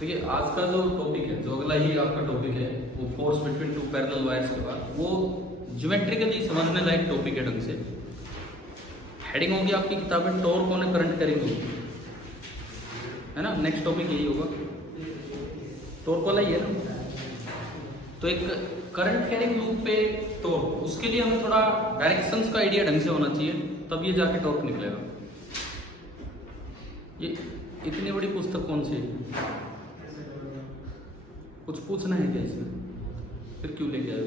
देखिए आज का जो टॉपिक है, जो अगला ही आपका टॉपिक है, वो force between two parallel wires के बाद वो ज्योमेट्रिकली समझने लायक टॉपिक है ढंग से। हेडिंग होगी आपकी किताब में टॉर्क ऑन करंट कैरिंग होगी, है ना। नेक्स्ट टॉपिक यही होगा, टॉर्क वाला ही है ना। तो एक करंट कैरिंग लूप पे टॉर्क, उसके लिए हमें थोड़ा डायरेक्शंस का आइडिया ढंग से होना चाहिए, तब ये जाके टॉर्क निकलेगा। ये इतनी बड़ी पुस्तक कौन सी है? कुछ पूछना है क्या इसमें? फिर क्यों लेके आए?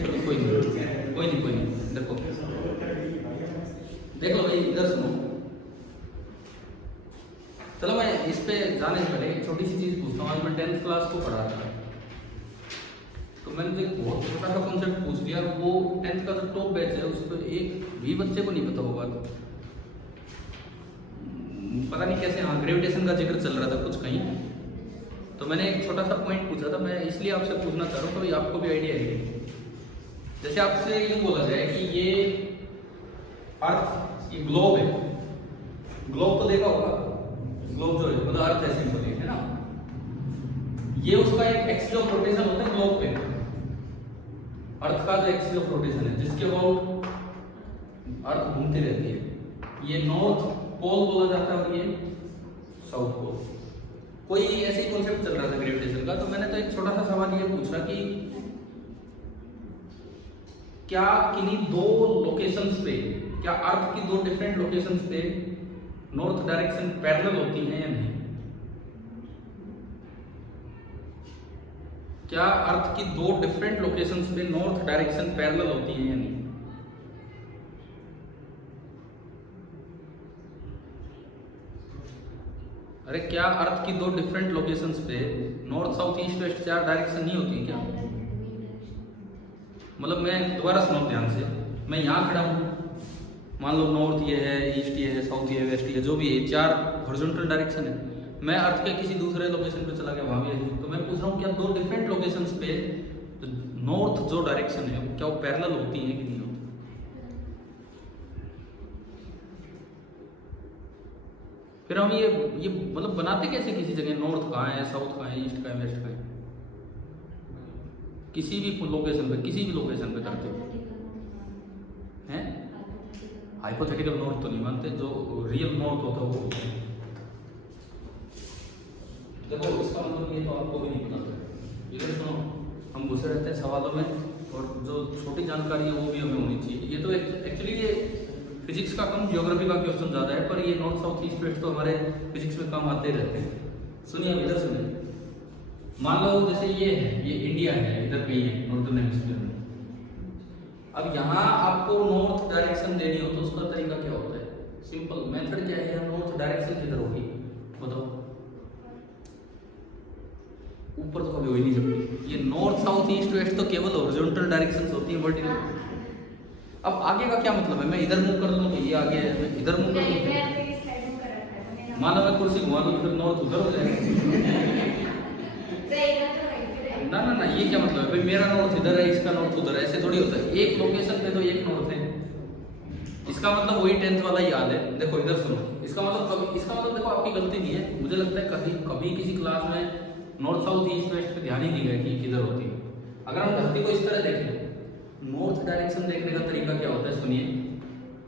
चलो कोई नहीं, देखो देख लो भाई, इधर सुनो। चलो मैं इस पे जाने से पहले एक छोटी सी चीज पूछता हूँ। आज मैं 10th क्लास को पढ़ा था, तो मैंने एक बहुत छोटा सा कॉन्सेप्ट पूछ लिया। वो 10th का जो टॉप बैच है, उसको एक भी बच्चे को नहीं पता होगा। पता नहीं कैसे, हाँ ग्रेविटेशन का जिक्र चल रहा था कुछ कहीं, तो मैंने एक छोटा सा पॉइंट पूछा था। मैं इसलिए आपसे पूछना चाह रहा हूँ, तो आपको भी आइडिया है। जैसे आपसे यूँ बोला जाए कि ये अर्थ, ये ग्लोब है। ग्लोब तो देखा होगा, ग्लोब जो है मतलब अर्थ है सिंपली, है ना। ये उसका एक एक्सिस ऑफ रोटेशन होता है ग्लोब पे। अर्थ का जो एक्सिस ऑफ रोटेशन है, जिसके अबाउट अर्थ घूमती रहती है, ये नॉर्थ पोल बोला जाता है और ये साउथ पोल। कोई ऐसे ही कॉन्सेप्ट चल रहा था ग्रेविटेशन का। तो मैंने तो एक छोटा सा सवाल ये पूछा कि क्या किन्हीं दो लोकेशंस पे, क्या अर्थ की दो डिफरेंट लोकेशंस पे नॉर्थ डायरेक्शन पैरेलल होती हैं या नहीं? क्या अर्थ की दो डिफरेंट लोकेशंस पे नॉर्थ डायरेक्शन पैरेलल होती हैं या नहीं? अरे क्या अर्थ की दो डिफरेंट लोकेशंस पे नॉर्थ साउथ ईस्ट वेस्ट चार डायरेक्शन नहीं होती क्या? मतलब मैं दोबारा सुनो ध्यान से। मैं यहाँ खड़ा हूँ, मान लो नॉर्थ ये है, ईस्ट ये है, साउथ ये है, वेस्ट ये है, जो भी है, चार हॉरिजॉन्टल डायरेक्शन है। मैं अर्थ के किसी दूसरे लोकेशन पे चला गया, वहाँ भी है। तो मैं पूछ रहा हूँ क्या दो डिफरेंट लोकेशंस पे नॉर्थ जो डायरेक्शन है क्या वो पैरेलल होती है कि नहीं होती? फिर हम ये मतलब बनाते कैसे किसी जगह नॉर्थ कहाँ है, साउथ कहाँ है, ईस्ट कहाँ है, वेस्ट कहाँ है? किसी भी लोकेशन पे, किसी भी लोकेशन पे करते हैं। हाइपोथेटिकल नॉर्थ तो नहीं मानते, जो रियल नॉर्थ होता है वो। देखो इसका मतलब ये तो आपको भी नहीं पता था। इधर सुनो, हम घुसे रहते हैं सवालों में, और जो छोटी जानकारी है वो भी हमें होनी चाहिए। ये तो एक्चुअली ये फिजिक्स का कम, ज्योग्राफी का क्वेश्चन ज़्यादा है, पर ये नॉर्थ साउथ ईस्ट वेस्ट तो हमारे फिजिक्स में काम आते रहते हैं। सुनिए अब इधर सुनिए। मान लो जैसे ये है, ये इंडिया है, इधर कहीं है नॉर्थर्न हेमिस्फीयर में। अब यहाँ आपको नॉर्थ डायरेक्शन देनी हो तो उसका तरीका क्या होता है? सिंपल मेथड क्या है? नॉर्थ डायरेक्शन किधर होगी बताओ? ऊपर तो कभी हो ही नहीं सकती। ये नॉर्थ साउथ ईस्ट वेस्ट तो केवल हॉरिजॉन्टल डायरेक्शंस होती है, वर्टिकल। अब आगे का क्या मतलब है? मैं इधर मूव कर लूँ तो ये आगे है, मैं इधर मूव कर लूँ, मान लो मैं कुर्सी घुमा लूँ तो नॉर्थ उधर हो जाएगा। ना ये क्या मतलब है भाई? मेरा नॉर्थ इधर है, इसका नॉर्थ उधर है, ऐसे थोड़ी होता है। एक लोकेशन पे तो एक नॉर्थ है। इसका मतलब वही 10th वाला ही याद है। देखो इधर सुनो, इसका मतलब देखो आपकी गलती नहीं है। मुझे लगता है कभी किसी क्लास में नॉर्थ साउथ ईस्ट वेस्ट पे ध्यान ही नहीं गया कि किधर होती है। अगर हम धरती को इस तरह देखें, नॉर्थ डायरेक्शन देखने का तरीका क्या होता है सुनिए।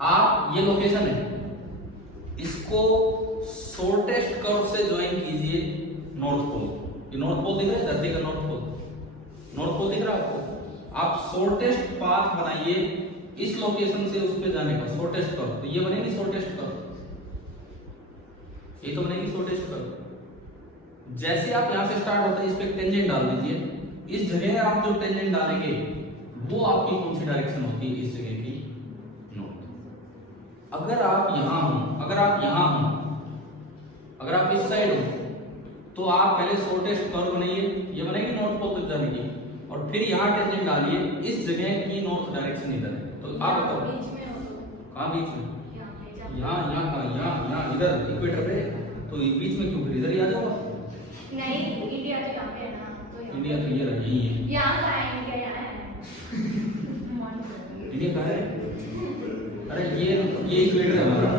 आप ये लोकेशन है, इसको शॉर्टेस्ट कर्व से ज्वाइन कीजिए नॉर्थ पोल। ये नॉर्थ पोल दिख रहा है, धरती का नॉर्थ पोल, नॉर्थ पोल दिख रहा है आपको? आप शॉर्टेस्ट पाथ बनाइए इस लोकेशन से उस पे जाने का, शॉर्टेस्ट कर्व। तो ये बनेगी शॉर्टेस्ट कर्व, ये तो बनेगी शॉर्टेस्ट कर्व। जैसे आप यहां से स्टार्ट होता है, इस पे टेंजेंट डाल दीजिए। इस जगह आप जो टेंजेंट डालेंगे वो आपकी कौन सी डायरेक्शन होती है? इस जगह की नॉर्थ। अगर आप यहां हो, अगर आप इस साइड हो, तो आप पहले शॉर्टेस्ट कर्व बनाइए, ये बनेगी नॉर्थ पोल तक जाने की, और फिर यहाँ टेंजेंट डालिए। इस जगह की नॉर्थ डायरेक्शन इधर है, तो आप बताओ कहाँ बीच में? यहाँ इधर इक्वेटर पे। तो बीच में क्यों? इधर ही आ जाओ। नहीं, इंडिया तो यहाँ पे है ना, तो इंडिया तो ये रही है। यहाँ का है, इंडिया यहाँ है। इंडिया कहाँ है? अरे ये इक्वेटर है हमारा,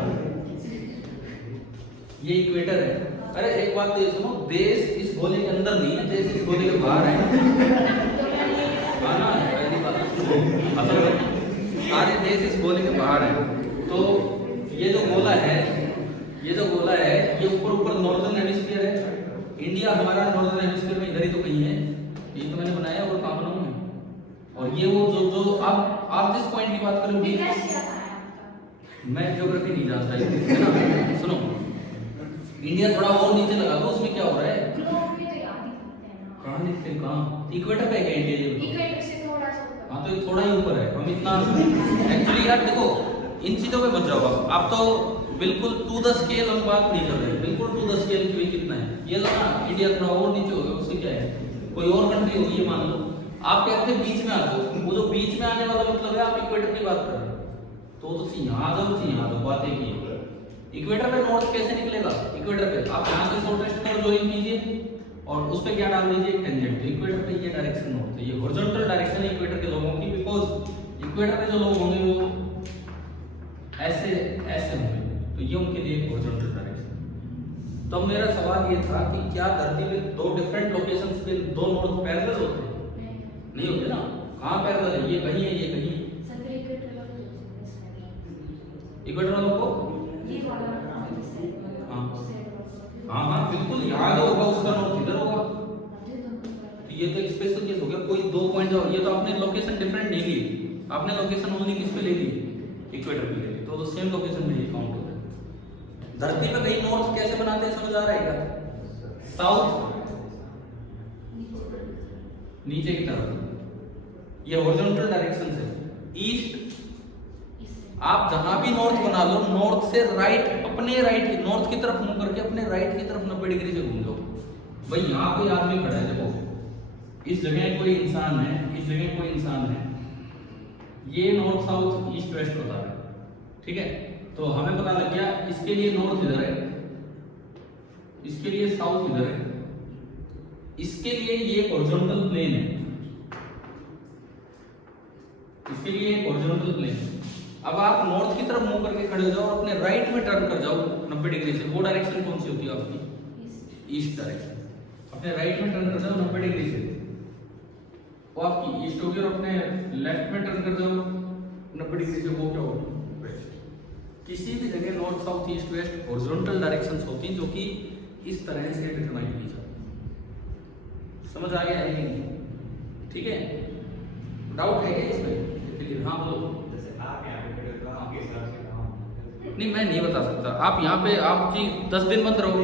ये इक्वेटर है। अरे एक बात तो ये सुनो, देश इस गोले के अंदर नहीं है, देश इस गोले के बाहर है। हाँ ना, पहली बात असल में सारे देश इस गोले के बाहर है। तो ये जो गोला है, ये ऊपर नॉर्दर्न हेमिस्फीयर है। इंडिया हमारा नॉर्दर्न हेमिस्फीयर में इधर ही तो कहीं है, ये तो मैंने बनाया और कहाँ बनाऊंगा। और ये वो जो आप जिस पॉइंट की बात कर रहे हो, मैं ज्योग्राफी नहीं जानता है ना। सुनो, इंडिया थोड़ा और नीचे लगा दो, उसमें क्या हो रहा है? कहाँ लिखते हैं, कहाँ इक्वेटर पे है इंडिया? इक्वेटर से थोड़ा सा ऊपर। हाँ तो ये थोड़ा ही ऊपर है, हम इतना एक्चुअली यार देखो इन चीजों पे मत जाओ आप तो बिल्कुल टू द स्केल हम बात नहीं कर रहे, बिल्कुल टू द स्केल कि कितना है। ये लो ना, इंडिया थोड़ा और नीचे हो गया, उससे क्या है, कोई और कंट्री होगी ये मान लो। आप कहते हैं बीच में आ जाओ, वो जो बीच में आने वाला मतलब है आप इक्वेटर की बात कर रहे हो, तो यहाँ आ जाओ, बात एक ही है। इक्वेटर पे नॉर्थ कैसे निकलेगा? इक्वेटर पे आप यहाँ से शॉर्टेस्ट नॉर्थ ज्वाइन कीजिए और उस पे क्या डाल दीजिए, टेंजेंट। तो इक्वेटर पे ये डायरेक्शन नॉर्थ है, ये हॉरिजॉन्टल डायरेक्शन है इक्वेटर के लोगों की, बिकॉज इक्वेटर पे जो लोग होंगे वो ऐसे होंगे, तो ये उनके लिए हॉरिजॉन्टल डायरेक्शन। तो मेरा सवाल ये था कि क्या धरती पे दो डिफरेंट लोकेशंस पे दो नॉर्थ पैरेलल होते हैं? नहीं होते ना। कहाँ पैरेलल है? ये कहीं है, ये कहीं है। इक्वेटर वालों को हाँ बिल्कुल, यहाँ जो होगा उसका नॉर्थ इधर होगा। तो ये तो एक स्पेशल केस हो गया, कोई दो पॉइंट। ये तो आपने लोकेशन डिफरेंट नहीं ली, आपने लोकेशन ओनली किस पे ले ली? इक्वेटर पे ले ली, तो सेम लोकेशन में ये काउंट होता है। धरती पे कहीं नॉर्थ कैसे बनाते हैं, समझ आ रहा है क्या? साउथ नीचे की तरफ, ये हॉरिजॉन्टल डायरेक्शन है। ईस्ट आप जहां भी नॉर्थ बना लो, नॉर्थ से राइट, अपने राइट नॉर्थ की तरफ मुंह करके अपने राइट की तरफ 90 डिग्री से घूम जाओ। भाई यहाँ कोई आदमी खड़ा है, देखो इस जगह कोई इंसान है, इस जगह कोई इंसान है, ये नॉर्थ साउथ ईस्ट वेस्ट होता है, ठीक है। तो हमें पता लग गया इसके लिए नॉर्थ इधर है, इसके लिए साउथ इधर है, इसके लिए ये हॉरिजॉन्टल प्लेन है, इसके लिए हॉरिजॉन्टल प्लेन है। अब आप नॉर्थ की तरफ मुंह करके खड़े हो जाओ और अपने राइट में टर्न कर जाओ 90 डिग्री से। वो डायरेक्शन कौन सी होती है आपकी? East direction. अपने राइट में टर्न कर जाओ 90 डिग्री से, वो आपकी ईस्ट होगी। और अपने लेफ्ट में टर्न कर जाओ 90 डिग्री से, वो क्या होगा? वेस्ट। किसी भी जगह north south east west horizontal directions होती हैं जो कि इस तरह से डिटरमाइन की जाती। समझ आ गया है कि नहीं? ठीक है, डाउट है क्या इसमें? हाँ बोलो। नहीं मैं नहीं बता सकता, आप यहाँ पे आपकी 10 दिन बंद रहो।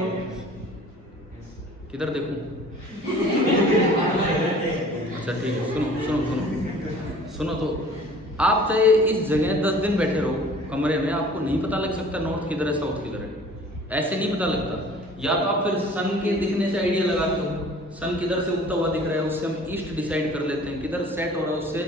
किधर देखूं? अच्छा ठीक है, सुनो तो आप चाहे इस जगह 10 दिन बैठे रहो कमरे में, आपको नहीं पता लग सकता नॉर्थ किधर है साउथ किधर है, ऐसे नहीं पता लगता। या तो आप फिर सन के दिखने से आइडिया लगाते हो, सन किधर से उगता हुआ दिख रहा है, उससे हम ईस्ट डिसाइड कर लेते हैं, किधर सेट हो रहा है उससे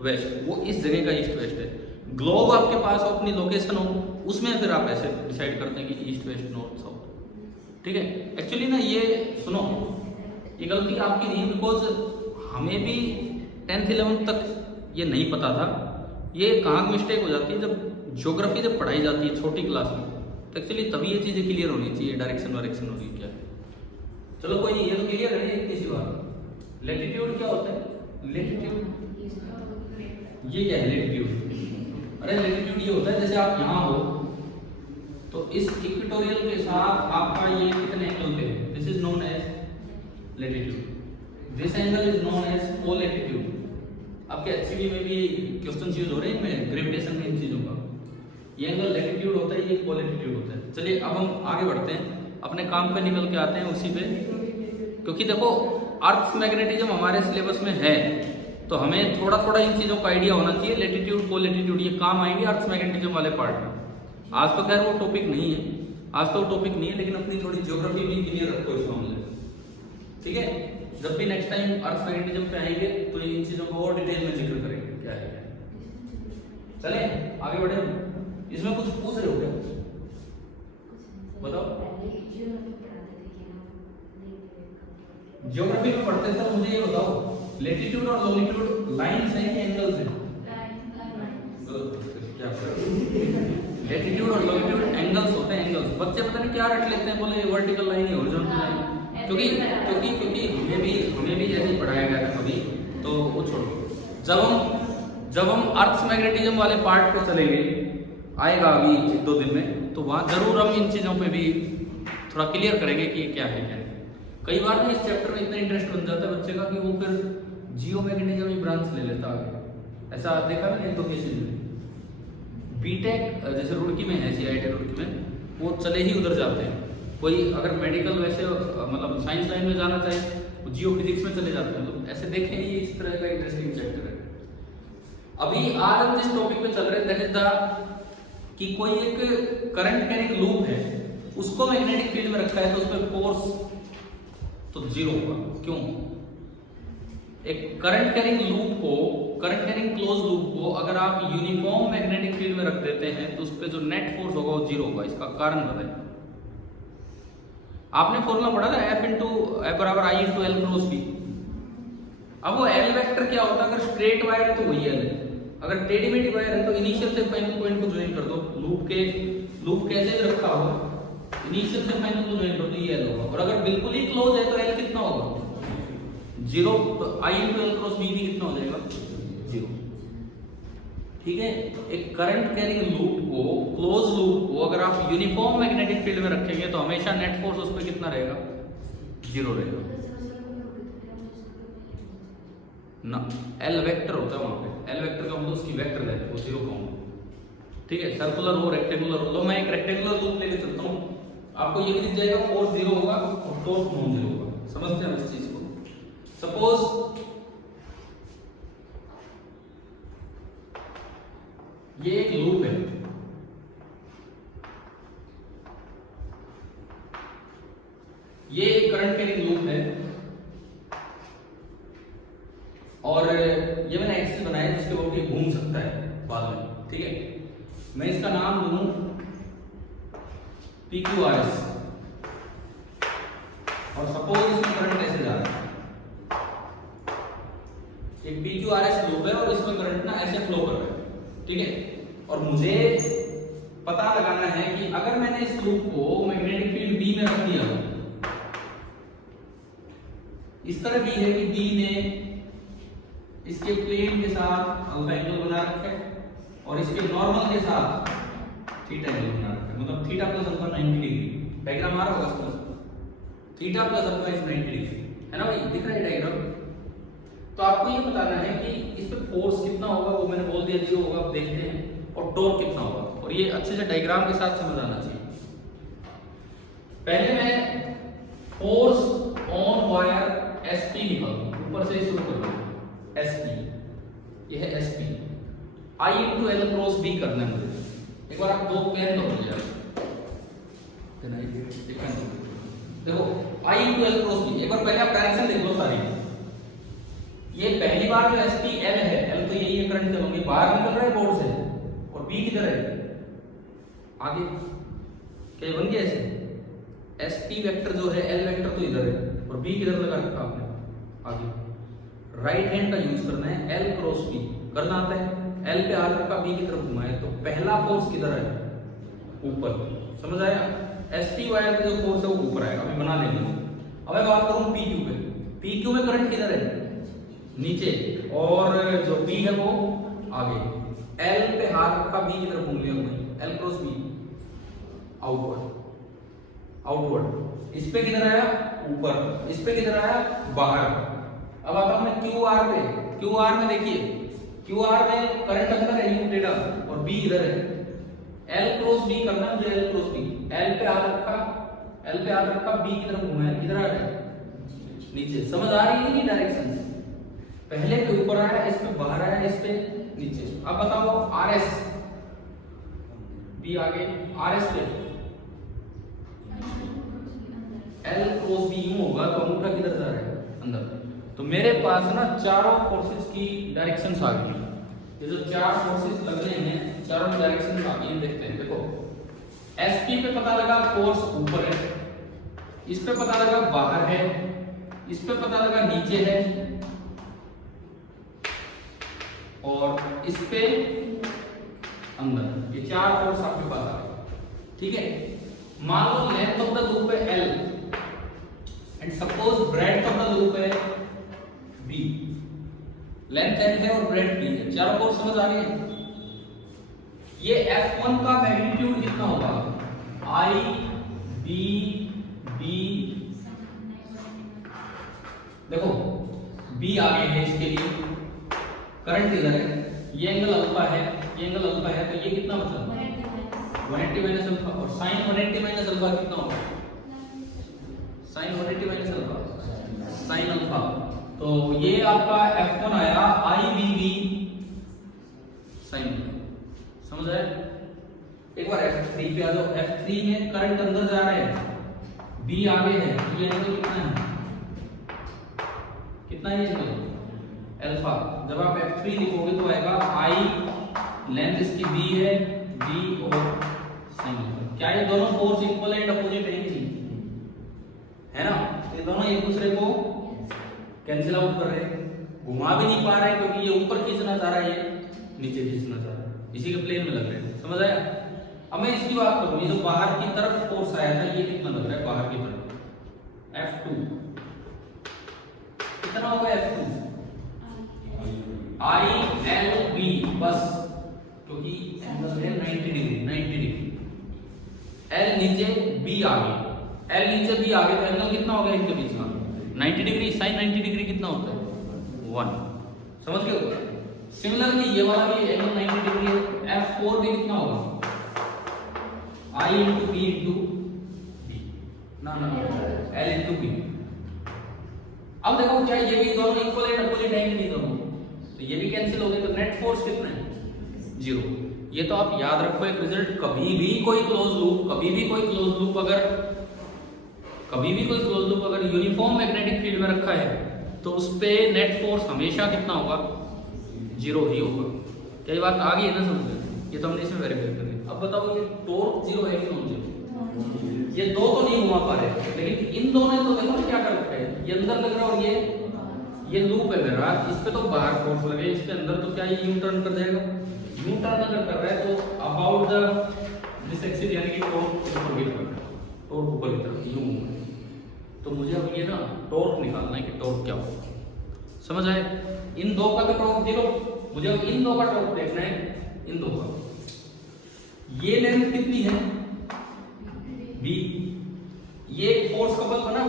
वेस्ट, वो इस जगह का ईस्ट वेस्ट है। ग्लोब आपके पास हो, अपनी लोकेशन हो, उसमें फिर आप ऐसे डिसाइड करते हैं कि ईस्ट वेस्ट नॉर्थ साउथ। ठीक है, एक्चुअली ना ये सुनो, ये गलती आपकी नहीं, बिकॉज हमें भी 10th 11th तक ये नहीं पता था। ये कहाँ मिस्टेक हो जाती है, जब ज्योग्राफी जब पढ़ाई जाती है छोटी क्लास में, तो एक्चुअली तभी ये चीज़ें क्लियर होनी चाहिए, डायरेक्शन वायरेक्शन होगी क्या। चलो कोई नहीं, ये तो क्लियर है। एक किसी बात, लैटिट्यूड क्या होता है? लैटिट्यूड ये क्या है? लैटिट्यूड, अरे लैटिट्यूड ये होता है जैसे आप यहाँ हो तो इस इक्वेटोरियल के साथ आपका ये कितने एंगल पे है, this is known as latitude, this angle is known as colatitude. आपके एचसीबी में भी क्वेश्चंस यूज हो रहे हैं इनमें, ग्रेविटेशन में इन चीजों का। ये एंगल लैटिट्यूड होता है, ये कोलैटिट्यूड होता है। चलिए अब हम आगे बढ़ते हैं, अपने काम पे निकल के आते हैं उसी पे, क्योंकि देखो अर्थ मैग्नेटिज्म हमारे सिलेबस में है, तो हमें थोड़ा थोड़ा इन चीज़ों का आइडिया होना चाहिए। लैटिट्यूड कोलैटिट्यूड ये काम आएंगे अर्थ मैग्नेटिज्म वाले पार्ट में। आज तो खैर वो टॉपिक नहीं है, आज तो टॉपिक नहीं है, लेकिन अपनी थोड़ी ज्योग्राफी भी क्लियर रखो इस मामले में, ठीक है। जब भी नेक्स्ट टाइम अर्थ मैग्नेटिज्म पे आएंगे तो इन चीज़ों को और डिटेल में जिक्र करेंगे क्या है। चले आगे बढ़े, इसमें कुछ पूछ रहे हो क्या? बताओ। ज्योग्राफी में पढ़ते सर, मुझे ये बताओ लैटिट्यूड और लॉन्गिट्यूड लाइंस हैं कि एंगल्स हैं? क्या लैटिट्यूड और लॉन्गिट्यूड एंगल्स होते हैं, एंगल्स। बच्चे पता नहीं क्या रट लेते हैं, बोले वर्टिकल लाइन है हॉरिजॉन्टल लाइन, क्योंकि क्योंकि क्योंकि हमें भी ऐसे ही पढ़ाया गया था कभी, तो वो छोड़ो। जब हम अर्थ मैग्नेटिज्म वाले पार्ट पे चलेंगे, आएगा अभी 1-2 दिन में, तो वहाँ जरूर हम इन चीज़ों पे भी थोड़ा क्लियर करेंगे कि क्या है क्या नहीं। कई बार ना इस चैप्टर में इतना इंटरेस्ट बन जाता है बच्चे का कि वो फिर जियो मैग्नेटिज्म ही ब्रांच ले लेता आगे। ऐसा देखा मैंने एक दो केसेज में। बीटेक जैसे रुड़की में है, CIT रुड़की में, वो चले ही उधर जाते हैं। कोई अगर मेडिकल वैसे मतलब साइंस लाइन में जाना चाहे, वो जियो फिजिक्स में चले जाते हैं। मतलब ऐसे देखें, ये इस तरह का इंटरेस्टिंग चैप्टर है। अभी आज हम जिस टॉपिक पे चल रहे हैं, दैट इज द कि कोई एक करंट कैरिंग लूप है, उसको मैग्नेटिक फील्ड में रखा है, तो उस पर फोर्स तो जीरो होगा। क्यों? एक करंट कैरिंग लूप को, करंट कैरिंग क्लोज लूप को अगर आप यूनिफॉर्म मैग्नेटिक फील्ड में रख देते हैं, तो उस पर जो नेट फोर्स होगा वो जीरो होगा। इसका कारण बताएं। आपने फॉर्मूला पढ़ा था F = I × L cross B। अब वो L वेक्टर क्या होता है? अगर स्ट्रेट वायर है तो वही L है, अगर टेढ़ी मेढ़ी वायर है तो इनिशियल से फाइनल पॉइंट को ज्वाइन कर दो। लूप कैसे भी रखा होगा, इनिशियल से फाइनल को ज्वाइन कर दो, ये L होगा। और अगर बिल्कुल ही क्लोज है तो L कितना होगा? 0। तो I × L क्रॉस B भी कितना हो जाएगा? 0। ठीक है। एक करंट कैरिंग लूप को, क्लोज लूप को अगर आप यूनिफॉर्म मैग्नेटिक फील्ड में रखेंगे तो हमेशा नेट फोर्स उस पर कितना रहेगा? 0 रहेगा ना। L वेक्टर होता है वहां पे। L वेक्टर का मतलब उसकी वेक्टर है, वो 0 का होगा। ठीक है। सर्कुलर हो, रेक्टेंगुलर हो, लो मैं एक रेक्टेंगुलर लूप लेके चलता हूँ, आपको ये भी दिख जाएगा, फोर्स 0 होगा और टॉर्क नॉन 0 होगा। समझते हैं इस चीज को? सपोज ये एक लूप है, ये एक करंट कैरिंग लूप है, और ये मैंने एक्सिस बनाया है जिसके ऊपर घूम सकता है बाद में। ठीक है। मैं इसका नाम लूं PQRS, और सपोज इसमें करंट ऐसे जा रहा है, एक PQRS लूप है और इसमें करंट ना ऐसे फ्लो कर रहा है। ठीक है। और मुझे पता लगाना है कि अगर मैंने इस लूप को मैग्नेटिक फील्ड B में रख दिया, इस तरह B है कि B ने इसके प्लेन के साथ अल्फा एंगल बना रखा है और इसके नॉर्मल के साथ थीटा एंगल बना रखा है, मतलब theta plus alpha 90 degree. Diagram आ रहा होगा इसका, theta plus alpha is 90 degree, है ना भाई? दिख रहा है डायग्राम? तो आपको ये बताना है कि इस पे फोर्स कितना होगा, वो मैंने बोल दिया 0 होगा। अब देखते हैं, और टॉर्क कितना होगा, और ये अच्छे से डायग्राम के साथ समझ आना चाहिए। पहले मैं फोर्स ऑन वायर SP निकालूं, ऊपर से शुरू करूं। SP, ये है SP। I × L cross B करना है मुझे। एक बार आप 2 पेन लो मुझे, देखो I × L क्रॉस B। एक बार पहले आप डायरेक्शन देख लो सारी। ये पहली बार जो SP L है, L तो यही है, करंट चलोगे बाहर निकल रहा है बोर्ड से, और B किधर है? आगे। क्या बन गया ऐसे? SP वेक्टर जो है, L वेक्टर तो इधर है, और B किधर लगा रखा आपने? आगे। राइट हैंड का यूज करना है, L क्रॉस B करना आता है। L पे हाथ रखा, B की तरफ घुमाए, तो पहला फोर्स किधर है? ऊपर। समझ आया? SP वायर पे जो फोर्स है वो ऊपर आएगा। अभी बना लेंगे। अब मैं बात करूं PQ पे। PQ में करंट किधर है? नीचे, और जो B है वो आगे। L पे हाथ रखा, B की तरफ घूम लिया, L क्रॉस B आउटवर्ड। इस पे किधर आया? ऊपर। इस पे किधर आया? बाहर। अब आता हूं मैं QR पे। QR में देखिए, QR में करंट अंदर है, U टेढ़ा, और B इधर है। L क्रॉस B करना है मुझे, L क्रॉस B। L पे हाथ रखा, B की तरफ घुमाया, किधर आ रहा है? नीचे। समझ आ रही है नहीं डायरेक्शन? पहले पे ऊपर आया, इस पे बाहर आया, इस पे नीचे। अब बताओ RS, B आगे, RS पे L क्रॉस B यूं होगा, तो अंगूठा किधर जा रहा है? अंदर। तो मेरे पास ना चारों फोर्सेस की डायरेक्शंस आ गई। ये जो 4 फोर्सेस लग रहे हैं, चारों डायरेक्शंस आ गई हैं। देखते हैं। देखो SP पे पता लगा फोर्स ऊपर है, इस पे पता लगा बाहर है, इस पे पता लगा नीचे है, और इस पे अंदर। ये 4 फोर्स आपके पास आ गए। ठीक है। मान लो लेंथ ऑफ द लूप है L and suppose breadth of the loop है B। लेंथ L है और ब्रेड्थ B है, चारों फोर्स समझ आ रही है। ये F1 का मैग्नीट्यूड कितना होगा? I B B, देखो B आगे है, इसके लिए करंट इधर है, ये एंगल अल्फा है, ये एंगल अल्फा है, तो ये कितना बचा? 180 माइनस अल्फा। और साइन 180 माइनस अल्फा कितना होगा? Sine 180 minus alpha sine alpha. तो ये आपका F1 आया IBB साइन। समझ आया? एक बार F3 पे आ जाओ। F3 में करंट अंदर जा रहा है, B आगे है, ये एंगल कितना है? कितना है ये एंगल? अल्फा। जब आप F3 लिखोगे तो आएगा I, लेंथ इसकी B है, B और साइन अल्फा। क्या ये दोनों फोर्स इक्वल एंड अपोजिट है कि है ना? ये दोनों एक दूसरे को कैंसिल आउट कर रहे हैं, घुमा भी नहीं पा रहे क्योंकि ये ऊपर खींचना चाह रहा है, ये नीचे खींचना चाह रहा है, इसी के प्लेन में लग रहे हैं। समझ आया? अब मैं इसकी बात करूं, ये जो बाहर की तरफ फोर्स आया था, ये कितना लग रहा है बाहर की तरफ? F2 कितना होगा? F2 ILB बस, क्योंकि एंगल है 90 डिग्री। L नीचे B आगे, L नीचे B आगे, तो एंगल कितना हो गया इनके बीच का? 90 डिग्री। साइन 90 डिग्री कितना होता है? 1। समझ गए? सिमिलरली ये वाला भी एंगल 90 डिग्री है। F4 भी कितना होगा? I into B into B ना L into B। अब देखो क्या ये भी दोनों इक्वल एंड अपोजिट है कि नहीं दोनों? तो ये भी कैंसिल हो गए, तो नेट फोर्स कितना है? 0। ये तो आप याद रखो एक रिजल्ट, कभी भी कोई क्लोज लूप अगर यूनिफॉर्म मैग्नेटिक फील्ड में रखा है तो उस पे नेट फोर्स हमेशा कितना होगा? 0 ही होगा। क्या ये बात आ गई है ना समझ? ये तो हमने इसमें वेरीफाई कर लिया। अब बताओ ये टॉर्क 0 है कि नॉन 0? ये दो तो नहीं घुमा पा रहे, लेकिन इन दोनों ने तो देखो क्या कर रखा है, ये अंदर लग रहा है और ये लूप है मेरा, इस पे तो बाहर फोर्स लगे, इस पे अंदर, तो क्या ये यू टर्न कर जाएगा? यू टर्न अगर कर रहा है तो अबाउट द दिस एक्सिस, यानी कि टॉर्क ऊपर की तरफ यूं। तो मुझे अब ये ना टॉर्क निकालना है कि टॉर्क क्या होगा। समझ आए? इन दो का तो टॉर्क 0, मुझे अब इन दो का टॉर्क देखना है, इन दो का। ये लेंथ कितनी है? B। ये एक फोर्स कपल बना,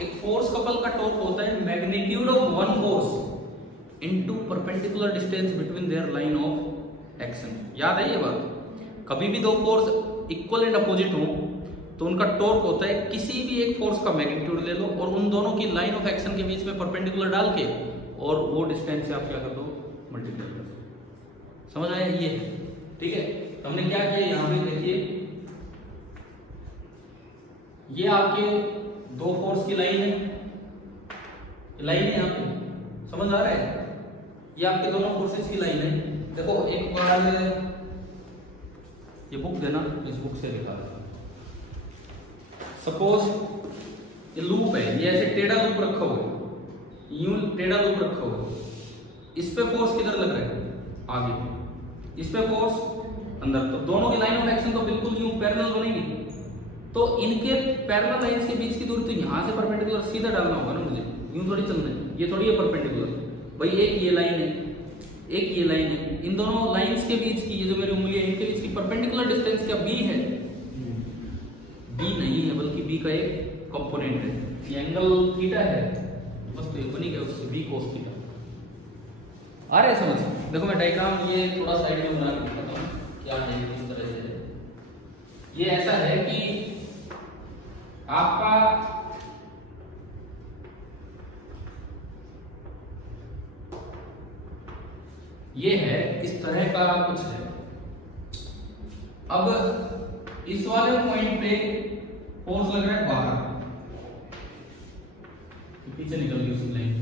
एक फोर्स कपल का टॉर्क होता है magnitude of one force into perpendicular distance between their line of action. याद है ये बात? कभी भी दो फोर्स इक्वल एंड अपोजिट हो तो उनका टॉर्क होता है किसी भी एक फोर्स का मैग्नीट्यूड ले लो और उन दोनों की लाइन ऑफ एक्शन के बीच में परपेंडिकुलर डाल के और वो डिस्टेंस से आप क्या कर दो? मल्टीप्लाई कर दो। समझ आया? ये ठीक है। तो हमने क्या किया, यहाँ पे देखिए, ये आपके दो फोर्स की लाइन है, लाइन है यहाँ पे, समझ आ रहा है? ये आपके दोनों फोर्सेस की लाइन है। देखो एक बार ये बुक देना, इस बुक से दिखा रहा। सपोज ये लूप है, ये ऐसे टेढ़ा लूप रखा हुआ है, यूं टेढ़ा लूप रखा हुआ है, इस पे फोर्स किधर लग रहा है? आगे। इस पे फोर्स अंदर, तो दोनों की लाइन ऑफ एक्शन तो बिल्कुल यूं पैरेलल बनेगी। तो इनके पैरेलल लाइंस के बीच की दूरी तो यहाँ से परपेंडिकुलर सीधा डालना होगा ना मुझे, यूं थोड़ी चलना है, ये थोड़ी है परपेंडिकुलर। भाई एक ये लाइन है, एक ये लाइन है, इन दोनों लाइंस के बीच की ये जो मेरी उंगली है इनके बीच की परपेंडिकुलर डिस्टेंस क्या B है? B नहीं है, बल्कि B का एक कंपोनेंट है। ये एंगल थीटा है, बस तो ये बनी गया उससे B cos थीटा। आ रहा है समझ? देखो मैं डायग्राम ये थोड़ा साइड में बना के दिखाता हूँ क्या है इस तरह से। ये ऐसा है कि आपका ये है, इस तरह का कुछ है। अब इस वाले पॉइंट पे फोर्स लग रहा है बाहर, तो पीछे निकल गई उसकी लाइन,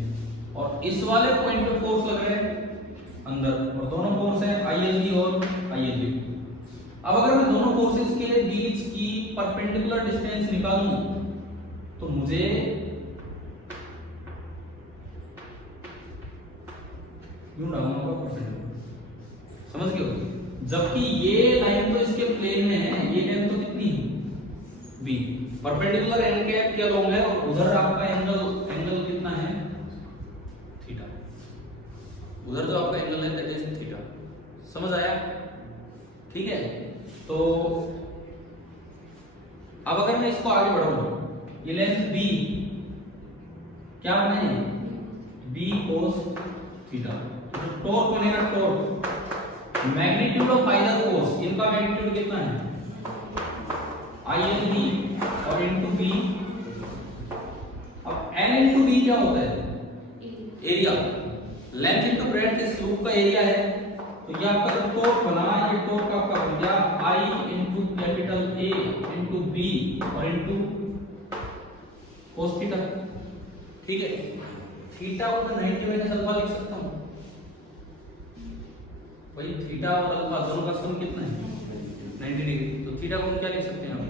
और इस वाले पॉइंट पे फोर्स लग रहा है अंदर, और दोनों फोर्स है ILB और ILB। अब अगर मैं दोनों फोर्सेस के बीच की परपेंडिकुलर डिस्टेंस निकालूं तो मुझे यूं डालना होगा परपेंडिकुलर। समझ गए? जबकि ये लाइन तो इसके प्लेन में है, ये लाइन तो कितनी है? बी। परपेंडिकुलर एन कैप के अलोंग है और उधर आपका एंगल कितना है थीटा। उधर जो आपका एंगल है दैट इज थीटा। समझ आया? ठीक है। तो अब अगर मैं इसको आगे बढ़ाऊं, ये लेंथ बी क्या बने बी कोस थीटा। तो टॉर्क बनेगा torque magnitude of either force, इनका मैग्नीट्यूड कितना है आई एन बी और इनटू बी। अब एन इनटू बी क्या होता है एरिया, लेंथ इनटू ब्रेड्थ इस लूप का एरिया है। तो ये आपका जो टॉर्क बना, ये टॉर्क आपका बन गया I into capital A into B और इनटू कोस थीटा। ठीक है, थीटा को मैं 90 माइनस अल्फा लिख सकता हूं भाई। थीटा और अल्फा दोनों का सम कितना है 90 डिग्री। तो थीटा को हम क्या लिख सकते हैं हम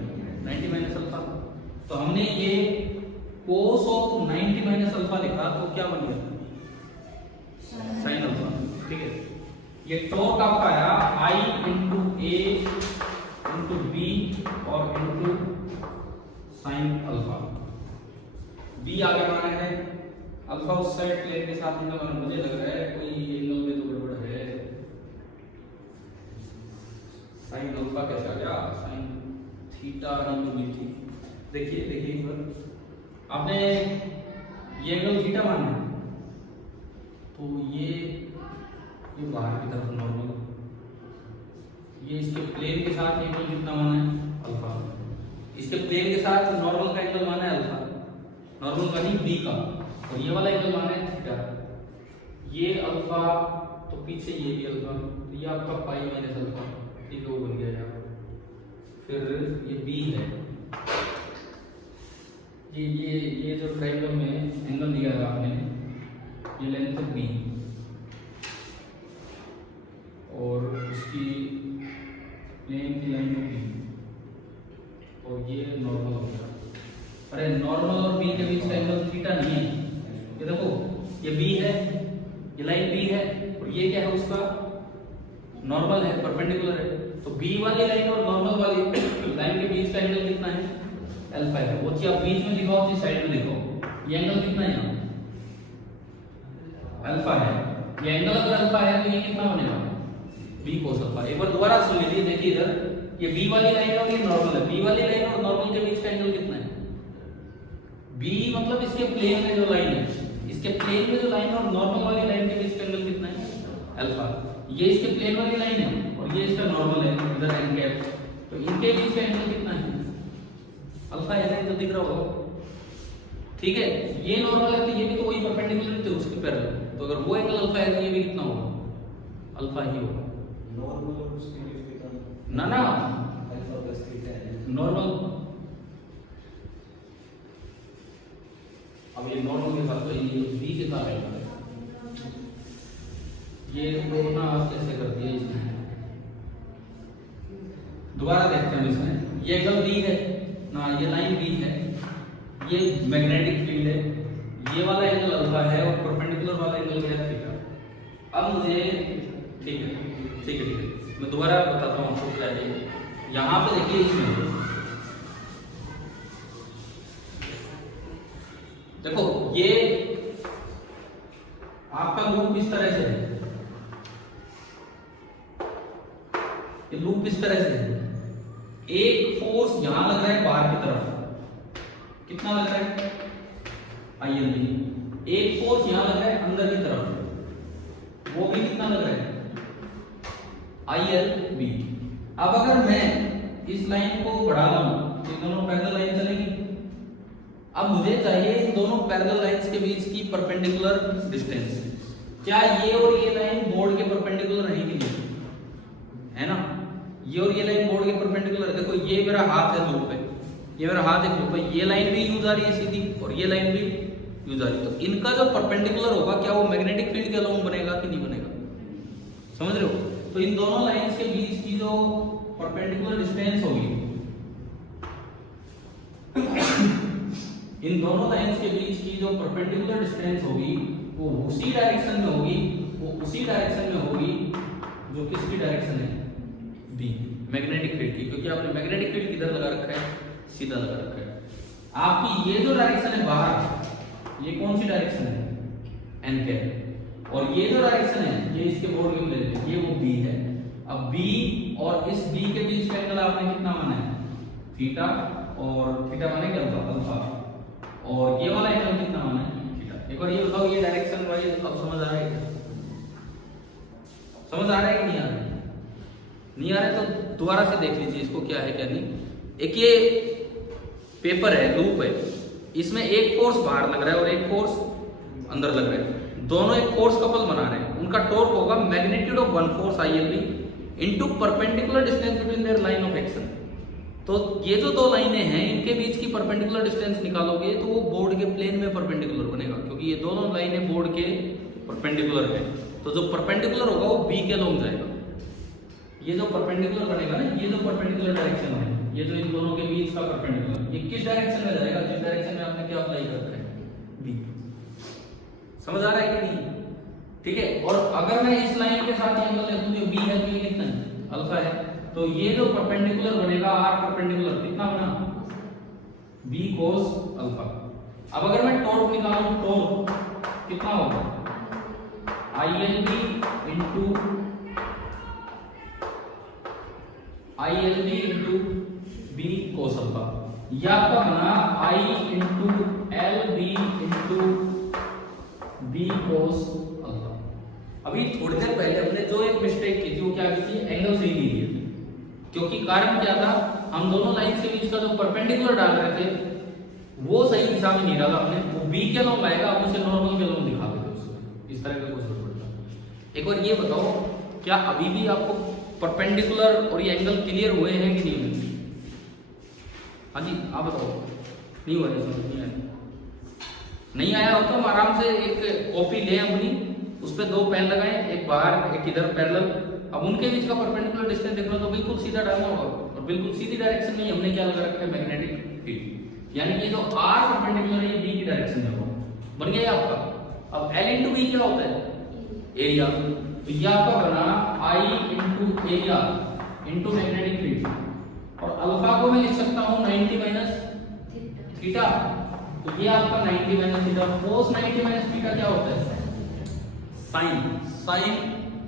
90 माइनस अल्फा। तो हमने ये कोस ऑफ 90 माइनस अल्फा लिखा तो क्या बन गया साइन अल्फा। ठीक है, ये टॉर्क आपका आया आई इंटू ए इंटू बी और इंटू साइन अल्फा। बी आगे माना है, अल्फा उस साइड प्लेन के साथ निकल, मुझे लग रहा है कोई एंगल में तो गड़बड़ है। साइन अल्फा कैसे आ गया साइन थीटा इंटू बी थी। देखिए एक बार आपने ये एंगल थीटा माना तो ये बाहर की तरफ नॉर्मल, ये इसके प्लेन के साथ एंगल कितना माना है अल्फा, इसके प्लेन के साथ नॉर्मल का एंगल माना है अल्फा, नॉर्मल का नहीं बी का, और ये वाला एंगल माना है थीटा। ये अल्फा तो पीछे ये भी अल्फा, तो ये आपका पाई माइनस अल्फा। ठीक है, वो बन गया यहाँ। फिर ये बी है, ये जो ट्रायंगल में एंगल दिया है आपने, ये लेंथ है बी और उसकी प्लेन की लाइन बी और ये नॉर्मल हो गया। अरे नॉर्मल और बी के बीच का एंगल थीटा नहीं है। ये देखो ये बी है, ये लाइन बी है और ये क्या है उसका नॉर्मल है, परपेंडिकुलर है। तो बी वाली लाइन और नॉर्मल वाली लाइन के बीच का एंगल कितना है अल्फा है। वो चीज आप बीच में दिखाओ, चीज साइड में दिखाओ। ये एंगल कितना है यहाँ अल्फा है। ये एंगल अगर अल्फा है तो ये कितना बनेगा बी कोस अल्फा। एक बार दोबारा सुन लीजिए, देखिए इधर ये बी वाली लाइन और ये नॉर्मल है। बी वाली लाइन और नॉर्मल के बीच का एंगल कितना है बी, मतलब इसके प्लेन में जो लाइन है, इसके प्लेन में जो लाइन और नॉर्मल वाली लाइन के बीच का एंगल कितना है अल्फा। ये इसके प्लेन वाली लाइन है और ये इसका नॉर्मल है इधर एन कैप, तो इनके बीच का एंगल कितना है अल्फा है, तो दिख रहा होगा। ठीक है, ये नॉर्मल है तो ये भी तो वही परपेंडिकुलर थे उसके पैरेलल, तो अगर वो एंगल अल्फा है तो ये भी कितना होगा अल्फा ही होगा। नॉर्मल और उसके बीच कितना ना अल्फा प्लस थीटा है नॉर्मल। अब ये नॉर्मल के साथ तो ये बी के साथ है, ये कोरोना कैसे कर दिया इसने। दोबारा देखते हैं इसमें, ये एंगल बी है ना, ये लाइन बी है, ये मैग्नेटिक फील्ड है, ये वाला एंगल अल्फा है और परपेंडिकुलर वाला एंगल क्या है थीटा। अब मुझे ठीक है मैं दोबारा बताता हूँ आपको क्या है। यहाँ पे देखिए इसमें देखो ये आपका लूप इस तरह से है, ये लूप इस तरह से है। एक फोर्स यहां लग रहा है बाहर की तरफ, कितना लग रहा है आई एन बी। एक फोर्स यहां लग रहा है अंदर की तरफ, वो भी कितना लग रहा है आई एल बी। अब अगर मैं इस लाइन को बढ़ा लाऊं तो दोनों पैरेलल लाइन चलेगी। अब मुझे चाहिए इन दोनों पैरेलल लाइंस के बीच की परपेंडिकुलर डिस्टेंस। क्या ये और ये लाइन बोर्ड के परपेंडिकुलर है कि नहीं, है ना। ये और ये लाइन बोर्ड के परपेंडिकुलर है। देखो ये मेरा हाथ है लूप पे, ये मेरा हाथ एक लूप है, ये लाइन भी यूज आ रही है सीधी और ये लाइन भी यूज आ रही है। तो इनका जो परपेंडिकुलर होगा क्या वो मैग्नेटिक फील्ड के अलोंग बनेगा कि नहीं बनेगा, समझ रहे हो। तो इन दोनों लाइंस के बीच की जो परपेंडिकुलर डिस्टेंस होगी, इन दोनों लाइंस के बीच की जो परपेंडिकुलर डिस्टेंस होगी वो उसी डायरेक्शन में होगी, वो उसी डायरेक्शन में होगी जो किसकी डायरेक्शन है बी, मैग्नेटिक फील्ड की। क्योंकि आपने मैग्नेटिक फील्ड किधर लगा रखा है सीधा लगा रखा है। आपकी ये जो डायरेक्शन है बाहर, ये कौन सी डायरेक्शन है? N cap. और ये जो डायरेक्शन है, ये इसके बोर्ड के प्लेन, ये वो बी है। अब बी और इस बी के बीच का एंगल आपने कितना माना है? थीटा। और थीटा माने क्या होगा? अल्फा। और ये वाला एंगल कितना माना है? थीटा। एक बार ये बताओ, ये डायरेक्शन वाइज अब समझ आ रहा है क्या? समझ आ रहा है कि नहीं आ रहा है? नहीं आ रहा है तो दोबारा से देख लीजिए इसको, क्या है क्या नहीं। एक ये पेपर है, लूप है, इसमें एक फोर्स बाहर लग रहा है और एक फोर्स अंदर लग रहा है। दोनों एक फोर्स कपल बना रहे हैं। उनका टॉर्क होगा magnitude of one force ILB into perpendicular distance between their line of action. तो ये जो दो लाइनें हैं, इनके बीच की परपेंडिकुलर डिस्टेंस निकालोगे तो वो बोर्ड के प्लेन में परपेंडिकुलर बनेगा, क्योंकि ये दोनों लाइनें बोर्ड के परपेंडिकुलर है। तो जो परपेंडिकुलर होगा वो बी के लॉन्ग जाएगा। ये जो परपेंडिकुलर बनेगा ना, ये जो परपेंडिकुलर डायरेक्शन है, ये जो इन दोनों के बीच का परपेंडिकुलर, ये किस डायरेक्शन में जाएगा? जिस डायरेक्शन में आपने क्या अप्लाई कर रखा है? बी। समझ आ रहा है कि नहीं? ठीक है। और अगर मैं इस लाइन के साथ एंगल ले दूं, जो बी है, तो ये कितना है? अल्फा है। तो ये जो परपेंडिकुलर बनेगा, आर परपेंडिकुलर कितना बना? B cos alpha. अब अगर मैं टॉर्क निकालूं, टॉर्क कितना होगा? ILB into B cos alpha. यह आपका बना I into LB into B cos alpha. अभी थोड़ी देर पहले हमने जो एक मिस्टेक की थी, वो क्या की थी? एंगल सही नहीं दिए थे। क्योंकि कारण क्या था? हम दोनों लाइन के बीच का जो परपेंडिकुलर डाल रहे थे, वो सही दिशा में नहीं डाला हमने। वो बी के लॉन्ग आएगा, अब उसे नॉर्मल के लॉन्ग दिखा देते उसको। इस तरह का कुछ गड़बड़। एक बार ये बताओ, क्या अभी भी आपको परपेंडिकुलर और ये एंगल क्लियर हुए हैं कि नहीं हुए? हाँ जी, आप बताओ। नहीं हुआ? नहीं आया हो तो हम आराम से एक कॉपी ले अपनी, उस पर दो पेन लगाएं, एक बाहर एक इधर पैरेलल। अब उनके बीच का परपेंडिकुलर डिस्टेंस देखना तो बिल्कुल सीधा डालना होगा, और बिल्कुल सीधी डायरेक्शन में हमने क्या लगा रखा है? Magnetic field. यानी कि जो आर परपेंडिकुलर है, ये बी की डायरेक्शन में होगा। बन गया आपका। अब एल इंटू बी क्या होता है? एरिया। तो ये आपका बना i into area into magnetic field. और अल्फा को मैं लिख सकता हूँ 90 माइनस थीटा। तो ये आपका 90 minus theta. Cos 90 minus theta क्या होता है? Sine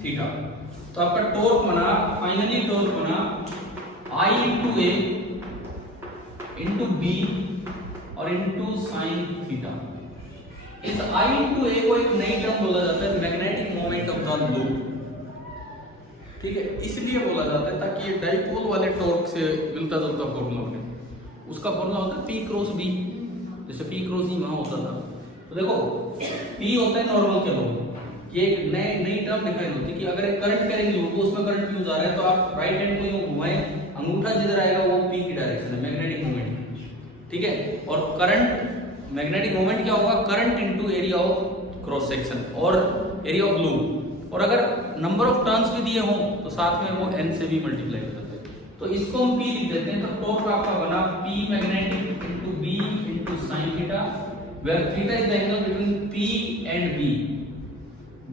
theta. तो आपका टॉर्क बना, फाइनली टॉर्क बना I into a into b और इंटू साइन थीटा। इस I इंटू ए को एक नई टर्म बोला जाता है magnetic moment of the loop. ठीक है, इसलिए बोला जाता है ताकि ये डाइपोल वाले टॉर्क से मिलता जुलता फॉर्मूला बने। उसका फॉर्मूला होता है P क्रॉस B, जैसे P क्रॉस E वहां होता था। तो देखो, P होता है नॉर्मल के लॉन्ग। ये एक नई टर्म डिफाइन होती है कि अगर एक करंट कैरिंग लूप हो, उसमें करंट क्यों जा रहा है, तो आप राइट हैंड को यूं घुमाएं, अंगूठा जिधर आएगा वो P की डायरेक्शन है, मैग्नेटिक मोमेंट। ठीक है। और करंट, मैग्नेटिक मोमेंट क्या होगा? Current into area of cross section और एरिया ऑफ लूप। और अगर नंबर ऑफ टर्न्स भी दिए हों तो साथ में वो n से भी मल्टीप्लाई कर देते हैं। तो इसको हम P लिख देते हैं। तो टॉर्क आपका बना P magnetic into B into sin theta, where theta is the angle between P and B।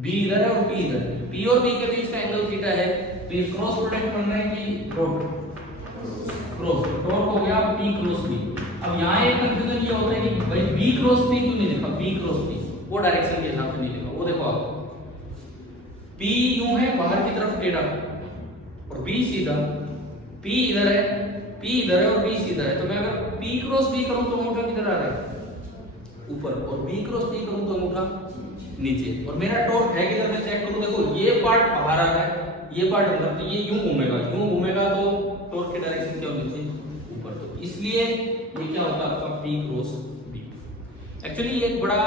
B इधर है और P इधर है। P और B के बीच का एंगल थीटा है। तो ये क्रॉस प्रोडक्ट बन रहा है कि डॉट क्रॉस, टॉर्क हो गया P क्रॉस B। अब यहाँ एक कंफ्यूजन ये होता है कि भाई B क्रॉस P क्यों नहीं लिखा? B क्रॉस P वो डायरेक्शन के हिसाब से नहीं लिखा। वो देखो आप, P यूं है बाहर की तरफ टेढ़ा और B सीधा। P इधर है, P इधर है और B सीधा है। तो मैं अगर P क्रॉस B करूं तो अंगूठा किधर आ रहा है? ऊपर। और B क्रॉस P करूं तो अंगूठा नीचे। और मेरा टॉर्क है किधर? मैं चेक करूं, देखो ये पार्ट बाहर आ रहा है, ये पार्ट अंदर। तो ये यूं घूमेगा तो टॉर्क की डायरेक्शन क्या होगी? ऊपर। तो इसलिए ये क्या होता है आपका P क्रॉस B। एक्चुअली ये एक बड़ा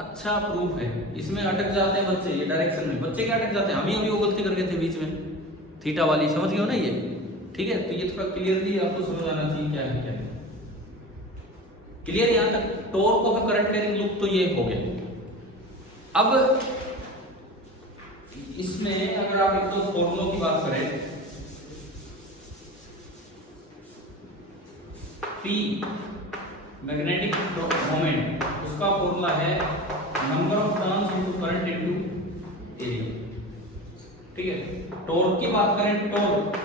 अच्छा प्रूफ है। इसमें अटक जाते हैं बच्चे, ये डायरेक्शन में बच्चे क्या अटक जाते हैं। हम ही वो गलती कर गए थे बीच में, थीटा वाली, समझ गए हो ना ये? ठीक है। तो ये थोड़ा क्लियरली आपको समझ आना चाहिए क्या है क्या है। क्लियर यहां तक? Torque of current carrying loop तो ये हो गया। अब इसमें अगर आप एक तो फॉर्मूलों की बात करें, P मैग्नेटिक मोमेंट, उसका फॉर्मूला है number of turns into current into area. ठीक है। टॉर्क की बात करें, टॉर्क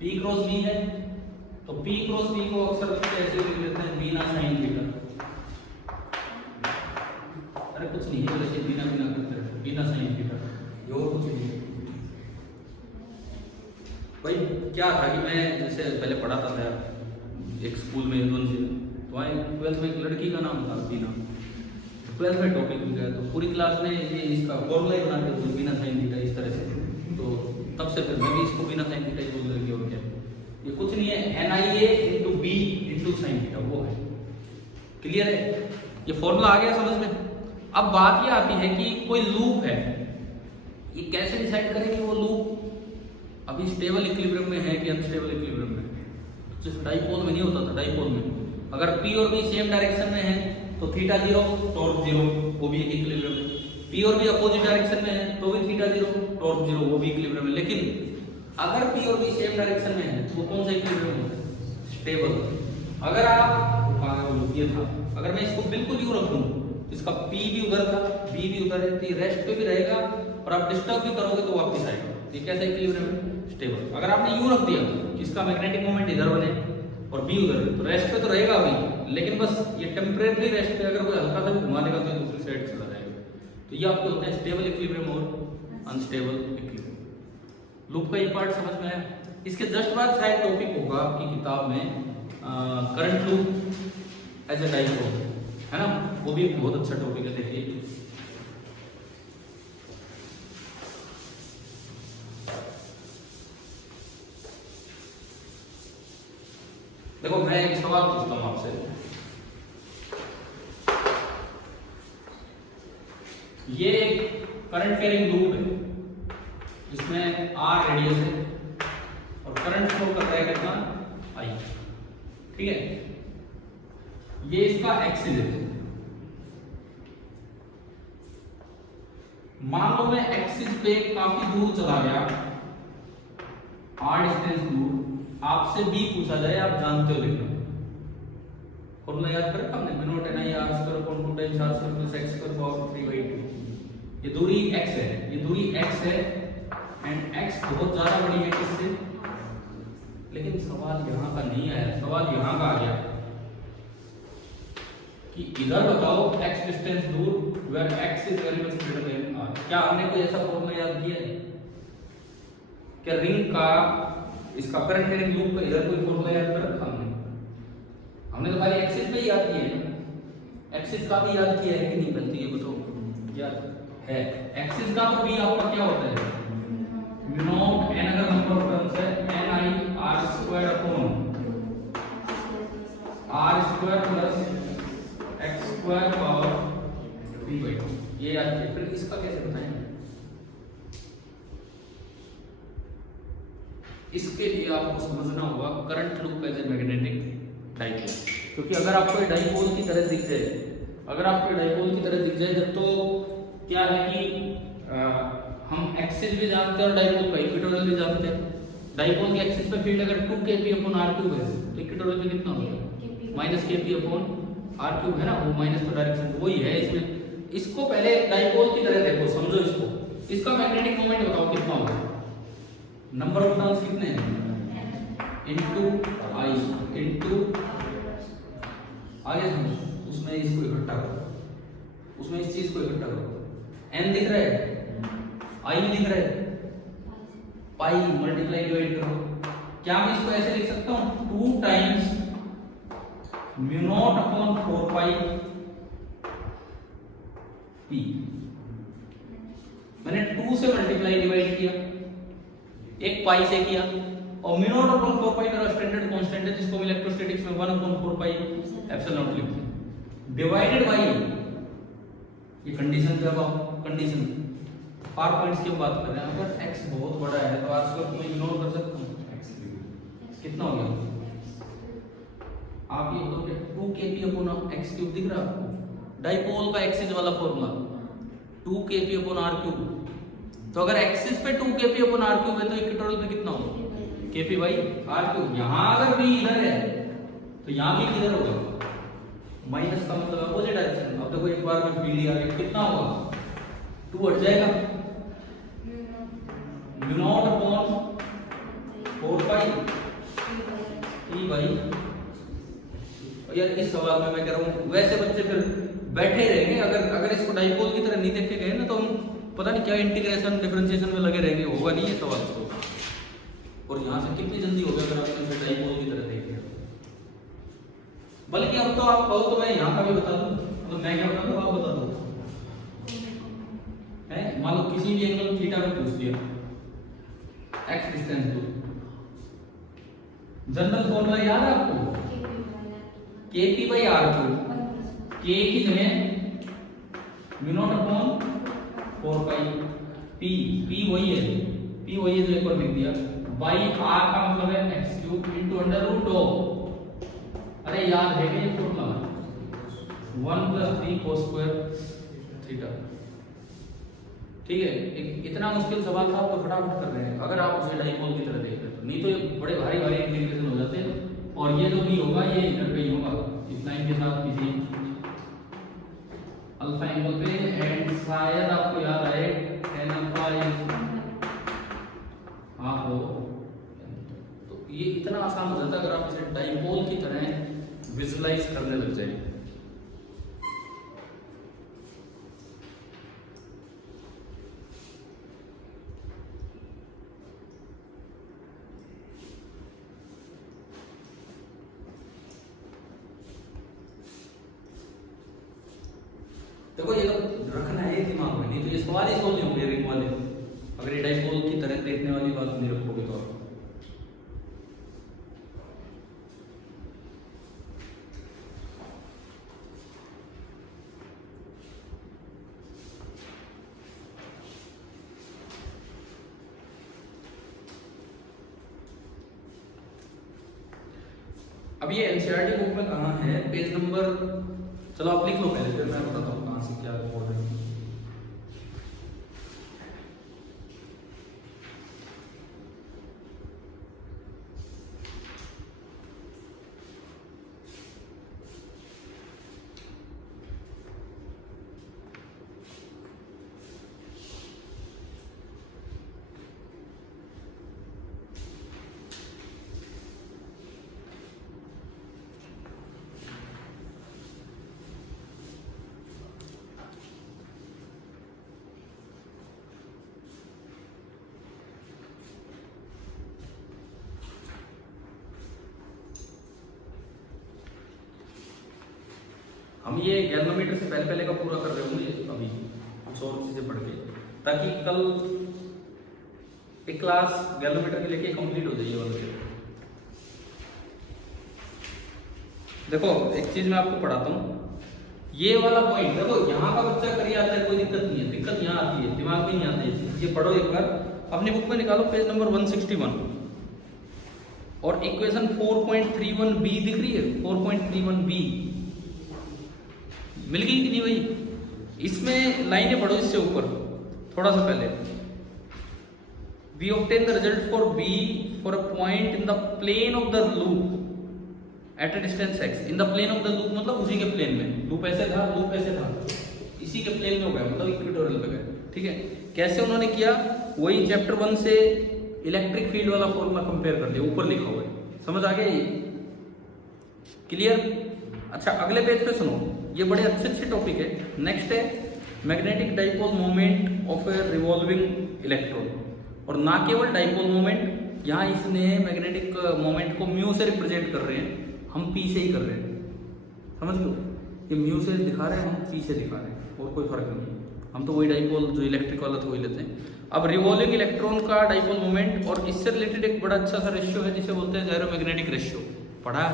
P क्रॉस B है, तो P क्रॉस P को अक्सर बच्चे ऐसे लिख लेते हैं बिना साइन थीटा। अरे कुछ नहीं है, जैसे बिना करते हैं बिना साइन थीटा, ये और कुछ नहीं है भाई। क्या था कि मैं जैसे पहले पढ़ाता था एक स्कूल में यूनिवर्सिटी में, तो वहाँ 12th में एक लड़की का नाम था बीना। 12th में टॉपिक हो गया तो पूरी क्लास ने ये इसका फॉर्मूला ही बना दिया बिना साइन थीटा इस तरह से। तो तब से फिर मैं भी इसको बिना साइन थीटा ही बोलने लगी। और क्या ये कुछ नहीं है, NIA into B into sine theta, वो है। क्लियर है? ये फॉर्मूला आ गया समझ में। अब बात ये आती है कि कोई लूप है, ये कैसे डिसाइड करें कि वो लूप अभी स्टेबल इक्विलिब्रियम में है कि अनस्टेबल इक्विलिब्रियम में। जैसे डाइपोल में नहीं होता था, डाइपोल में अगर P और B सेम डायरेक्शन में है तो थीटा 0 टॉर्क 0, वो भी एक इक्विलिब्रियम है। P और B अपोजिट डायरेक्शन में है तो भी थीटा 0 टॉर्क 0, वो भी इक्विलिब्रियम है। लेकिन अगर P और B सेम डायरेक्शन में है तो कौन सा इक्विलिब्रियम है? स्टेबल। अगर आप ये था, अगर मैं इसको बिल्कुल यूं रख दूं, इसका P भी उधर था, B भी उधर है, तो रेस्ट पे भी रहेगा और आप डिस्टर्ब भी करोगे तो वापस आएगा। ये कैसा इक्विलिब्रियम है? स्टेबल। अगर आपने यूं रख दिया कि इसका मैग्नेटिक मोमेंट इधर बने और B उधर, तो रेस्ट पे तो रहेगा अभी, लेकिन बस ये टेम्परेरी रेस्ट पे, अगर कोई हल्का सा घुमा देगा तो दूसरी साइड चला जाएगा। तो ये आपके होते हैं स्टेबल इक्विलिब्रियम और अनस्टेबल इक्विलिब्रियम। लूप का ये पार्ट समझ में आया? इसके जस्ट बाद शायद टॉपिक होगा आपकी किताब में current loop as a dipole, है ना? वो भी एक बहुत अच्छा टॉपिक है, देखिए। देखो मैं एक सवाल पूछता हूं आपसे, ये एक करंट कैरिंग लूप है जिसमें R रेडियस है और करंट फ्लो कर रहा है कितना? I, ठीक है? ये इसका एक्सिस है। मान लो मैं एक्सिस पे काफी दूर चला गया, R डिस्टेंस दूर, आपसे B पूछा जाए, आप जानते हो लिखना, फॉर्मूला याद करें हमने, बिनोट है ना, ये R square upon 2 times R square plus x square power 3/2। ये दूरी x है, ये दूरी x है एंड x बहुत ज्यादा बड़ी है किससे? लेकिन सवाल यहाँ का नहीं आया, सवाल यहाँ का आ गया कि इधर बताओ x डिस्टेंस दूर where x is very much greater than r। क्या हमने कोई ऐसा फॉर्मूला याद किया है? क्या रिंग का, इसका करंट कैरिंग लूप का इधर कोई फॉर्मूला याद कर रखा हमने? हमने तो खाली एक्सिस पे ही याद किया है। एक्सिस का भी याद किया है कि नहीं बनती, ये बताओ। याद है? एक्सिस का तो भी आपका क्या होता है? म्यू नॉट n अगर नंबर ऑफ टर्म्स है ni r square upon r square plus x square power 3/2। ये याद किया। फिर इसका कैसे बताएं? इसके लिए आपको समझना होगा current loop as a magnetic dipole. क्योंकि अगर आपको डाइपोल की तरह दिख जाए, अगर आपको डाइपोल की तरह दिख जाए तो क्या है कि हम एक्सिस भी जानते हैं और डाइपोल का इक्वेटोरियल भी जानते हैं। डाइपोल के एक्सिस पे फील्ड अगर 2kp/r³ है तो इक्वेटोरियल पे कितना होगा? -kp/r³ है ना, वो माइनस का डायरेक्शन वही है इसमें। इसको पहले डाइपोल की तरह देखो, समझो इसको। इसका मैग्नेटिक मोमेंट बताओ कितना होगा? नंबर ऑफ टर्न्स कितने हैं? इनटू I इनटू आगे समझो, उसमें इसको इकट्ठा करो, उसमें इस चीज को इकट्ठा करो। n दिख रहा है, I भी दिख रहा है, पाई मल्टीप्लाई डिवाइड करो। क्या मैं इसको ऐसे लिख सकता हूं? 2 टाइम्स म्यू नॉट अपॉन 4 पाई p। मैंने 2 से मल्टीप्लाई डिवाइड किया, एक पाई से किया, और म्यू नॉट अपॉन 4 पाई मेरा स्टैंडर्ड कांस्टेंट है जिसको हम इलेक्ट्रोस्टैटिक्स में 1/4 पाई एप्सिलॉन नॉट लिखते हैं, डिवाइडेड बाय ये कंडीशन पे। अब कंडीशन पावर पॉइंट्स की बात कर रहे हैं, अगर x बहुत बड़ा है तो r स्क्वायर को मैं इग्नोर कर सकता हूं। कितना हो गया? आप ये बताओ 2kp/x³ दिख रहा है आपको? डाइपोल का एक्सिस वाला फॉर्मूला 2kp/r³। तो अगर एक्सिस पे 2kp/r³ है तो इक्वेटोरियल पे कितना होगा? kp/r³। यहाँ अगर भी इधर है तो यहाँ भी किधर होगा? माइनस का मतलब अपोजिट डायरेक्शन। अब देखो एक बार में फील्ड आ गया, कितना होगा? 2 हट जाएगा, म्यू नॉट अपॉन 4 पाई p भाई यार इस सवाल में मैं कह रहा हूँ वैसे बच्चे फिर बैठे रहेंगे, अगर इसको डाइपोल की तरह नहीं देखे गए ना तो हम पता नहीं क्या इंटीग्रेशन डिफरेंशिएशन में लगे रहेंगे, होगा नहीं ये सवाल तो। और यहाँ से कितनी जल्दी हो गया अगर आप इसे डाइपोल की तरह देखें। बल्कि अब तो आप कहो तो मैं यहाँ का भी बता दूँ, मतलब मैं क्या बता दूँ आप बता दो है। मान लो किसी भी एंगल थीटा में पूछ दिया, एक्स डिस्टेंस दो, जनरल फॉर्मूला याद है आपको, KP बाई आर क्यूब, के की जगह म्यू नॉट अपॉन 4 पाई पी वही है जो एक बार लिख दिया, बाई आर का मतलब है x cube into under root of, अरे याद है कि ये फॉर्मूला 1 + 3 cos स्क्वायर थीटा। ठीक है, इतना मुश्किल सवाल था तो फटाफट कर रहे हैं अगर आप उसे डाइपोल की तरह देख रहे हो, नहीं तो ये बड़े भारी इंटीग्रेशन हो जाते हैं। और ये जो भी होगा ये इधर पे ही होगा इस लाइन के साथ किसी अल्फा एंगल पे, एंड शायद आपको याद आए tan अल्फा आप हो। तो ये इतना आसान हो जाता है अगर आप इसे डाइपोल की तरह विजुलाइज करने लग जाए। देखो ये तो रखना है दिमाग में, नहीं तो ये सवाल ही सोच नहीं होंगे रिंग वाले अगर ये डाइपोल की तरह देखने वाली बात नहीं रखोगे तो। अब ये एनसीईआरटी बुक में कहाँ है, पेज नंबर, चलो आप लिख लो पहले फिर मैं बताता हूँ कहाँ से क्या बोल रहे हैं। हम ये गैल्वेनोमीटर से पहले का पूरा कर रहे होंगे अभी कुछ और चीजें पढ़ के, ताकि कल एक क्लास गैल्वेनोमीटर के लेके कंप्लीट हो जाए वाले। देखो एक चीज मैं आपको पढ़ाता हूँ, ये वाला पॉइंट देखो यहाँ का बच्चा कर आता है, कोई दिक्कत नहीं है, दिक्कत यहाँ आती है दिमाग में नहीं आती है। ये पढ़ो एक बार अपनी बुक में निकालो पेज नंबर 161 और इक्वेशन 4.31b दिख रही है, 4.31b मिल गई कि नहीं भाई। इसमें लाइनें पढ़ो इससे ऊपर थोड़ा सा पहले, we obtain the result for b for a point in the plane of the loop at a distance x। In the plane of the loop मतलब उसी के प्लेन में, लूप ऐसे था इसी के प्लेन में हो गया मतलब इक्वेटोरियल पे गए। ठीक है, कैसे उन्होंने किया, वही चैप्टर 1 से इलेक्ट्रिक फील्ड वाला फॉर्मूला कंपेयर कर दिया, ऊपर लिखा हुआ है, समझ आ गया ये क्लियर। अच्छा अगले पेज पे सुनो, ये बड़े अच्छे टॉपिक है। नेक्स्ट है magnetic dipole moment of A revolving electron, और ना केवल डाइपोल मोमेंट, यहाँ इसने मैग्नेटिक मोमेंट को म्यू से रिप्रेजेंट कर रहे हैं, हम पी से ही कर रहे हैं, समझ लो ये म्यू से दिखा रहे हैं, हम पी से दिखा रहे हैं, और कोई फर्क नहीं, हम तो वही डाइपोल जो इलेक्ट्रिक वाला था वही लेते हैं। अब रिवॉल्विंग इलेक्ट्रॉन का डाइपोल मोमेंट, और इससे रिलेटेड एक बड़ा अच्छा सा रेशियो है जिसे बोलते हैं ज़ायरोमैग्नेटिक रेशियो, पढ़ा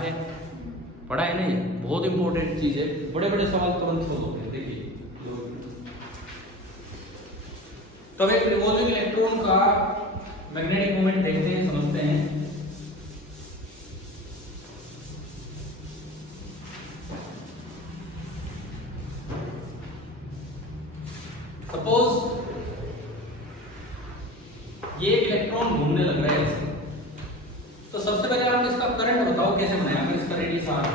है ना, ये बहुत इंपॉर्टेंट चीज है, बड़े बड़े सवाल तुरंत सोल्व होते हैं। देखिए तो एक रिवॉल्विंग इलेक्ट्रॉन का मैग्नेटिक मोमेंट देखते हैं, समझते हैं। सपोज ये इलेक्ट्रॉन घूमने लग रहा है ऐसे, तो सबसे पहले आप इसका करंट बताओ कैसे बनाया, अगर इसका रेडियस r है,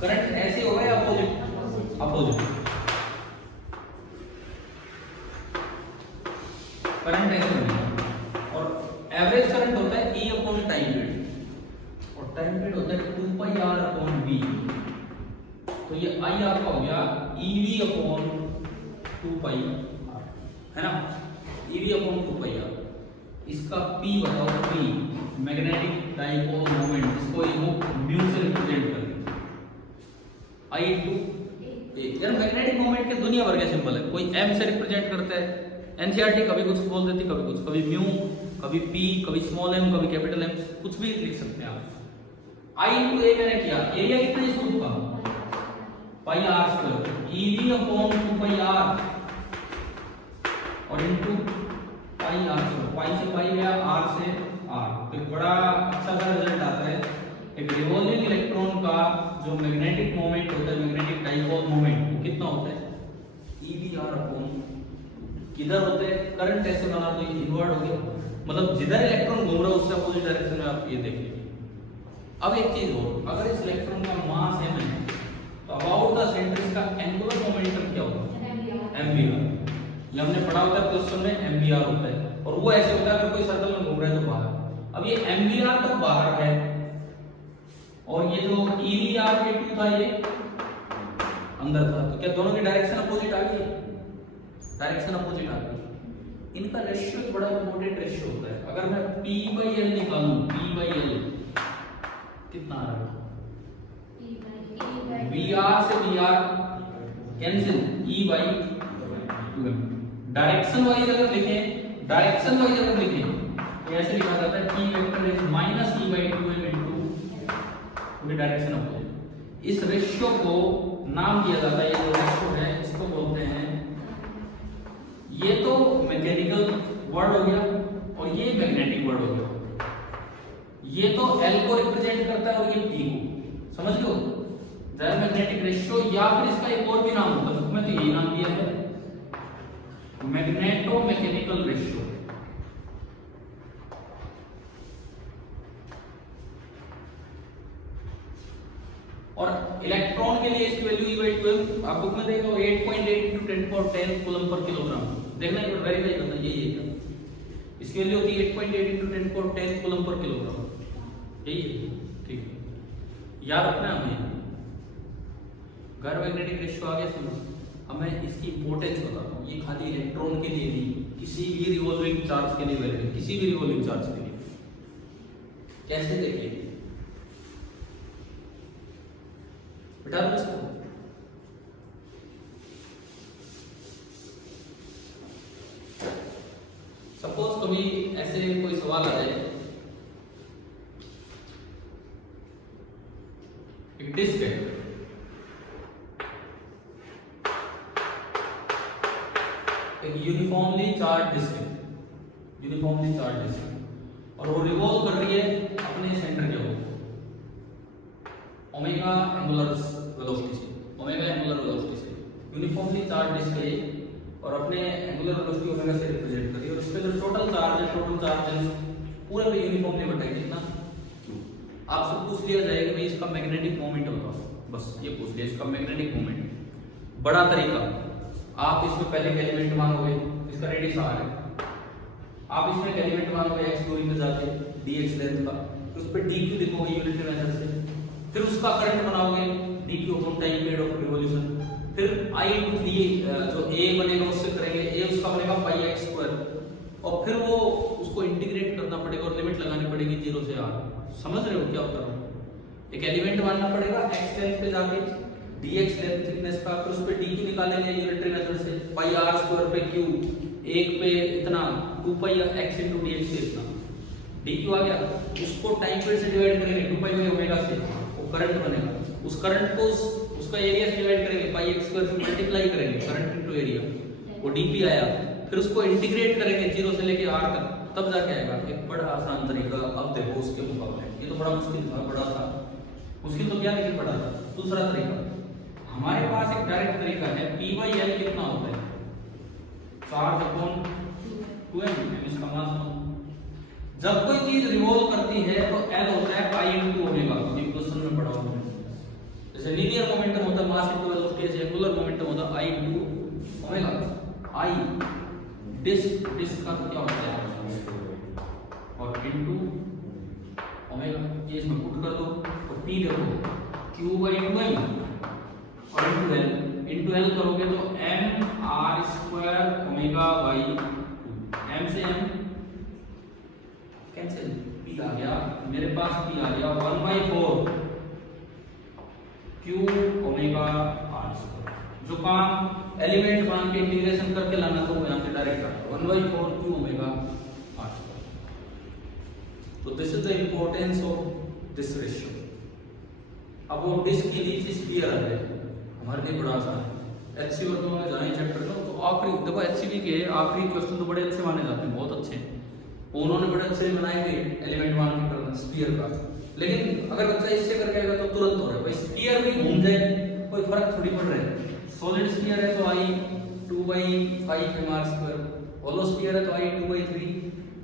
करंट ऐसे होगा या अपोजिट, करंट ऐसे होगा, और एवरेज करंट होता है E अपॉन टाइम पीरियड, और टाइम पीरियड होता है अपॉन 2 पाई है ना, EV अपॉन 2 पाई आर। इसका P बताओ, P मैग्नेटिक डाइपोल मोमेंट, इसको म्यू से रिप्रेजेंट करेंगे, I इंटू ए। यार मैग्नेटिक मोमेंट के दुनिया भर के सिंबल है, कोई M से रिप्रेजेंट करता है, NCERT कभी कुछ बोल देती, कभी कुछ, कभी म्यू, कभी P, कभी स्मॉल m, कभी कैपिटल M, कुछ भी लिख सकते हैं आप। I इंटू ए मैंने किया, एरिया कितना इस ग्रुप का, pi r square, EV upon 2 pi r और into pi r square, pi से पाई गया, आर से आर। तो एक बड़ा अच्छा सा रिजल्ट आता है, एक रिवॉल्विंग इलेक्ट्रॉन का जो मैग्नेटिक मोमेंट होता है, मैग्नेटिक डाइपोल मोमेंट, वो कितना होता है, EVR अपॉन, किधर होते हैं, करंट ऐसे बना तो इनवर्ट हो गया, मतलब जिधर इलेक्ट्रॉन घूम रहा है उससे अपोजिट डायरेक्शन में आप ये देखिए। अब एक चीज और, अगर इस इलेक्ट्रॉन का मास m है तो अबाउट द सेंटर इसका एंगुलर मोमेंटम क्या होगा, mvr। ये हमने पढ़ा होता है क्वेश्चन में, mvr होता है, और वो ऐसे होता है अगर कोई सर्कल में घूम रहा है तो बाहर। अब ये mvr तो बाहर है और ये जो EVR के 2 था ये अंदर था, तो क्या दोनों की डायरेक्शन अपोजिट आ गई, डायरेक्शन अपोजिट आ गई। इनका रेशियो एक बड़ा इंपॉर्टेंट रेशियो होता है। अगर मैं P/L निकालूं, P/L कितना आ रहा है, VR से VR cancel, E/2m। Direction wise अगर लिखें, डायरेक्शन वाइज अगर लिखें तो ऐसे लिखा जाता है P vector is minus E/2m into direction opposite. इस रेशियो को नाम दिया जाता है, ये जो रेशियो है इसको बोलते हैं, ये तो मैकेनिकल वर्ड हो गया और ये मैग्नेटिक वर्ड हो गया। ये तो L को रिप्रेजेंट करता है और ये P को, समझ लो, डायमैग्नेटिक रेशियो, या फिर इसका एक और भी नाम होता है, उसमें तो यही नाम दिया है, मैग्नेटो मैकेनिकल रेशियो। और इलेक्ट्रॉन के लिए इसकी वैल्यू E/2m आप बुक में देखो 8.8 × 10⁻10 कूलम पर किलोग्राम, देखना एक बार वेरीफाई करना, यही है क्या, इसकी वैल्यू होती है 8.8 × 10⁻10 कूलम पर किलोग्राम, यही है, ठीक है, याद रखना है हमें। गैर मैग्नेटिक रेशियो आ गया समझ। अब मैं इसकी इंपॉर्टेंस बताता हूँ, ये खाली इलेक्ट्रॉन के लिए नहीं, किसी भी रिवॉल्विंग चार्ज के लिए वैलिड है, किसी भी रिवॉल्विंग चार्ज के लिए। कैसे देखिए बेटा, इसको सपोज कभी ऐसे कोई सवाल आ जाए, एक डिस्क है, एक यूनिफॉर्मली चार्ज डिस्क है, यूनिफॉर्मली चार्ज डिस्क है, और वो रिवॉल्व कर रही है अपने सेंटर के ऊपर ओमेगा एंगुलर वेलोसिटी से, ओमेगा एंगुलर वेलोसिटी से यूनिफॉर्मली चार्ज डिस्क है और अपने एंगुलर वेलोसिटी ओमेगा से रिप्रेजेंट कर रही है, और उसपे जो टोटल चार्ज है, टोटल चार्ज पूरे पे यूनिफॉर्मली बटाएगी कितना, आपसे पूछ लिया जाएगा भाई इसका मैग्नेटिक मोमेंट बताओ, बस ये पूछ लिया इसका मैग्नेटिक मोमेंट। बड़ा तरीका, आप इसमें पहले एलिमेंट मांगोगे, इसका रेडियस r है, आप इसमें एलिमेंट मांगोगे x दूरी पे जाके dx लेंथ का, उस पे dq लिखोगे यूनिट मेथड से, फिर उसका करंट बनाओगे dq upon time period of revolution, फिर I इंटू d जो a बनेगा उससे करेंगे, a उसका बनेगा पाई x स्क्वायर, और फिर वो उसको इंटीग्रेट करना पड़ेगा और लिमिट लगानी पड़ेगी 0 से r। समझ रहे हो क्या होता है, एक एलिमेंट मानना पड़ेगा x लेंथ पे जाके dx लेंथ थिकनेस का, फिर उस पे dq निकालेंगे यूनिटरी मेथड से, पाई r स्क्वायर पे q, एक पे इतना 2 पाई x इंटू dx से इतना dq आ गया, उसको टाइम पीरियड से डिवाइड करेंगे 2 पाई बाई ओमेगा से, वो करंट बनेगा, उस करंट को उसका एरिया से डिवाइड करेंगे, पाई x स्क्वायर से मल्टीप्लाई करेंगे, करंट इनटू एरिया, वो dp आया, फिर उसको इंटीग्रेट करेंगे 0 से लेके r तक, तब जाके आएगा। एक बड़ा आसान तरीका, अब देखो उसके मुकाबले, ये तो बड़ा मुश्किल था, बड़ा था मुश्किल तो क्या, लेकिन बड़ा था। दूसरा तरीका, हमारे पास एक डायरेक्ट तरीका है, P/L कितना होता है, चार्ज अपॉन 2m, इसका मास। जब कोई चीज रिवॉल्व करती है तो L होता है I इंटू ओमेगा, ये क्वेश्चन में पढ़ा हुआ है। जैसे लीनियर मोमेंटम होता है मास इंटू वेलोसिटी, ऐसे एंगुलर मोमेंटम होता है I into omega. I disc का तो क्या होता है और इंटू ओमेगा, ये इसमें पुट कर दो तो P देखो Q/2m और इंटू 12 करोगे तो m r square omega by 2, m से m कैंसिल, p आ गया मेरे पास, p आ गया 1/4 q ओमेगा r स्क्वायर। जो काम एलिमेंट मान के इंटीग्रेशन करके लाना तो वो यहाँ से डायरेक्ट आता 1/4 q ओमेगा r स्क्वायर। तो this is the importance of this ratio. अब वो डिस्क के नीचे स्फीयर आ गया, हमारे लिए बड़ा आसान है। एचसी वर्ग में जाने चैप्टर का तो आखिरी देखो, एचसीबी के आखिरी क्वेश्चन तो बड़े अच्छे माने जाते हैं, बहुत अच्छे हैं, उन्होंने बड़े अच्छे बनाए हुए एलिमेंट मान के करना स्फीयर का। लेकिन अगर बच्चा इससे करके आएगा तो तुरंत हो रहा है भाई, स्फीयर भी घूम जाए कोई फर्क थोड़ी पड़ रहा है। सॉलिड स्फीयर है तो आई 2/5 mr स्क्वायर, होलो स्फीयर है तो आई 2/3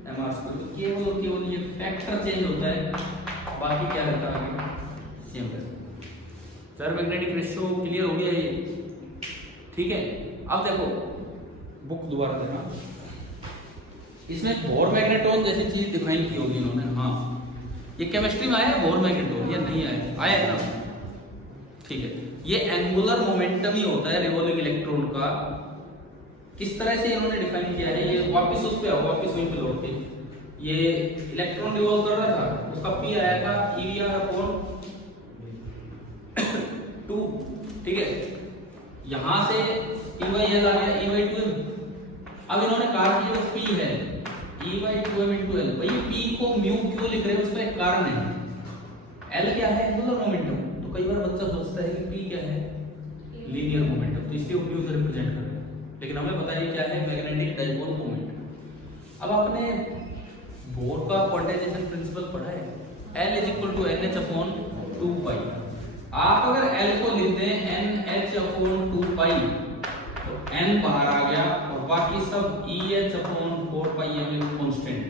mr स्क्वायर। तो केवल ये फैक्टर चेंज होता है, बाकी क्या रहता है आगे सेम रहता है। फेरोमैग्नेटिक रेशियो क्लियर हो गया ये, ठीक है। अब देखो बुक दोबारा देखना, इसमें बोर मैग्नेट्रॉन जैसी चीज डिफाइन की होगी इन्होंने। हाँ, ये केमिस्ट्री में आया है बोर मैग्नेट्रॉन, ये नहीं आया, आया है ना, ठीक है। ये एंगुलर मोमेंटम ही होता है रिवॉल्विंग इलेक्ट्रॉन का। किस तरह से इन्होंने डिफाइन किया है, ये वापस उस पे आओ, वापस वहीं पे लौट के, ये इलेक्ट्रॉन रिवॉल्व कर रहा था, उसका पी आया था EVR/2, ठीक है। यहां से EYL आ गया E/2m। अब इन्होंने कहा कि जो P है E/2m × L, भाई P को म्यू क्यों लिख रहे हैं, उसका एक कारण है। L क्या है, एंगुलर मोमेंटम। तो कई बार बच्चा सोचता है कि P क्या है, लीनियर मोमेंटम, तो इसलिए वो म्यू से रिप्रेजेंट कर रहे हैं। लेकिन हमें पता है क्या है, मैग्नेटिक डाइपोल मोमेंट। अब आपने बोर का क्वांटाइजेशन प्रिंसिपल पढ़ा है, L = NH/2π। आप अगर L को लिखते हैं NH/2π तो N बाहर आ गया और बाकी सब EH/4πm constant.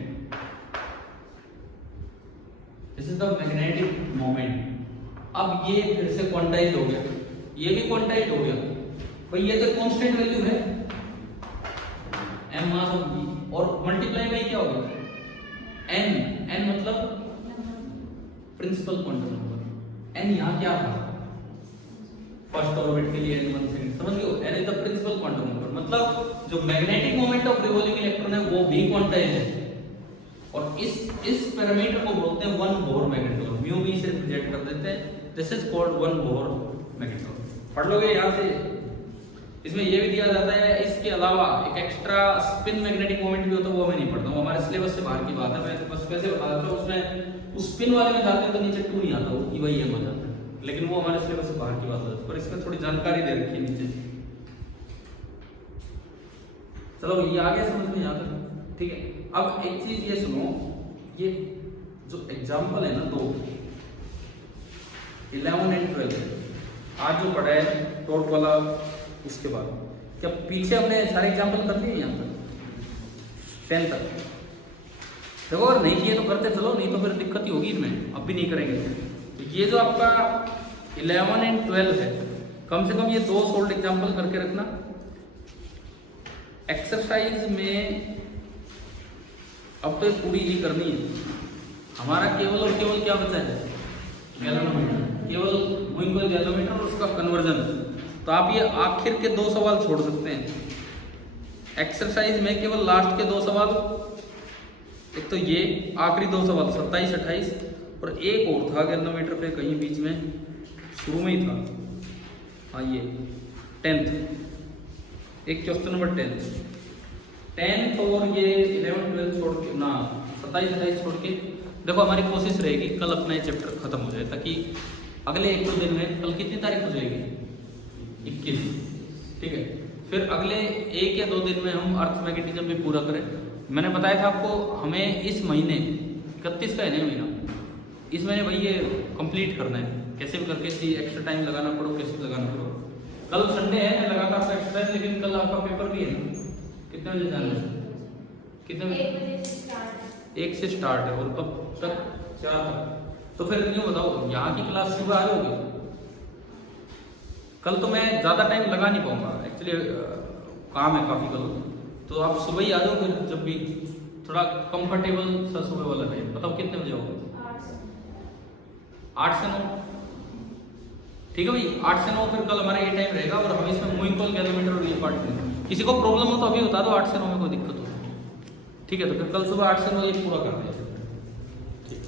This is the magnetic moment. अब ये फिर से क्वांटाइज हो गया, ये भी क्वांटाइज हो गया भाई, ये तो कांस्टेंट वैल्यू है m मास ऑफ b, और मल्टीप्लाई बाई क्या हो गया n मतलब प्रिंसिपल क्वांटम नंबर। n यहाँ क्या था, फर्स्ट ऑर्बिट के लिए n1 सेकंड, समझ गए हो। n is the principal quantum number, मतलब जो magnetic moment of revolving electron है वो भी क्वांटाइज है। और इस पैरामीटर को बोलते हैं वन बोर मैग्नेट्रॉन, म्यू भी से रिप्रेजेंट कर देते हैं। This is called one bore magnetron. पढ़ लोगे यहाँ से। इसमें ये भी दिया जाता है, इसके अलावा एक एक्स्ट्रा स्पिन मैग्नेटिक मोमेंट भी होता है, वो मैं नहीं पढ़ता हूँ, हमारे सिलेबस से बाहर की बात है। मैं तो बस कैसे बता देता हूँ, उसमें उस स्पिन वाले में जाते हैं तो नीचे 2 नहीं आता, वो EYM आ जाता है, लेकिन वो हमारे सिलेबस से बाहर की बात है। पर इसमें थोड़ी जानकारी दे रखी है नीचे। चलो ये आ गया समझ में यहाँ तक, ठीक है। अब एक चीज ये सुनो, ये जो एग्जाम्पल है ना, तो 11 और 12 आज जो पढ़ा है टॉट वाला, उसके बाद क्या पीछे हमने सारे एग्जाम्पल कर लिए यहाँ तक 10 तक। देखो अगर नहीं किए तो करते चलो, नहीं तो फिर दिक्कत ही होगी इसमें, अब भी नहीं करेंगे। तो ये जो आपका 11 और 12 है, कम से कम ये 2 सोल्ड एग्जाम्पल करके रखना। एक्सरसाइज में अब तो पूरी ही करनी है। हमारा केवल और केवल क्या बचा है, गैलोमीटर, केवल मूविंग कॉइल गैलोमीटर और उसका कन्वर्जन। तो आप ये आखिर के 2 सवाल छोड़ सकते हैं एक्सरसाइज में, केवल लास्ट के 2 सवाल। एक तो ये आखिरी 2 सवाल 27, 28, और एक और था गैलोमीटर पे कहीं बीच में, शुरू में ही था। हाँ ये 10th, एक क्वेश्चन नंबर 10th और ये 11, 12 छोड़ के ना 27, 28 छोड़ के। देखो हमारी कोशिश रहेगी कल अपना ये चैप्टर खत्म हो जाए, ताकि अगले 1-2 दिन में, कल कितनी तारीख हो जाएगी 21, ठीक है। फिर अगले 1 या 2 दिन में हम अर्थ मैग्नेटिज्म भी पूरा करें। मैंने बताया था आपको, हमें इस महीने 31 का है ना महीना, इस महीने भाई ये कंप्लीट करना है, कैसे भी करके एक्स्ट्रा टाइम लगाना पड़ो, कैसे लगाना पड़ो। कल संडे है, मैं लगाता आपका एक्सरसाइज, लेकिन कल आपका पेपर भी है ना, कितने बजे जाना है, कितने बजे? 1 से स्टार्ट है और कब तक? 4 तक। तो फिर यूँ बताओ, यहाँ की क्लास सुबह आ जाओगे? कल तो मैं ज़्यादा टाइम लगा नहीं पाऊंगा, एक्चुअली काम है काफ़ी कल, तो आप सुबह ही आ जाओगे, जब भी थोड़ा कंफर्टेबल सा सुबह वाला टाइम। बताओ कितने बजे आओगे? 8 से 9। ठीक है भाई, 8 से 9 फिर कल हमारा ये टाइम रहेगा और हम इसमें मूविंग कॉल गैलोमीटर और ये पार्ट करेंगे। किसी को प्रॉब्लम हो तो अभी बता दो, 8 से 9 में कोई दिक्कत हो। ठीक है, तो फिर कल सुबह 8 से 9 ये पूरा कर दें। ठीक।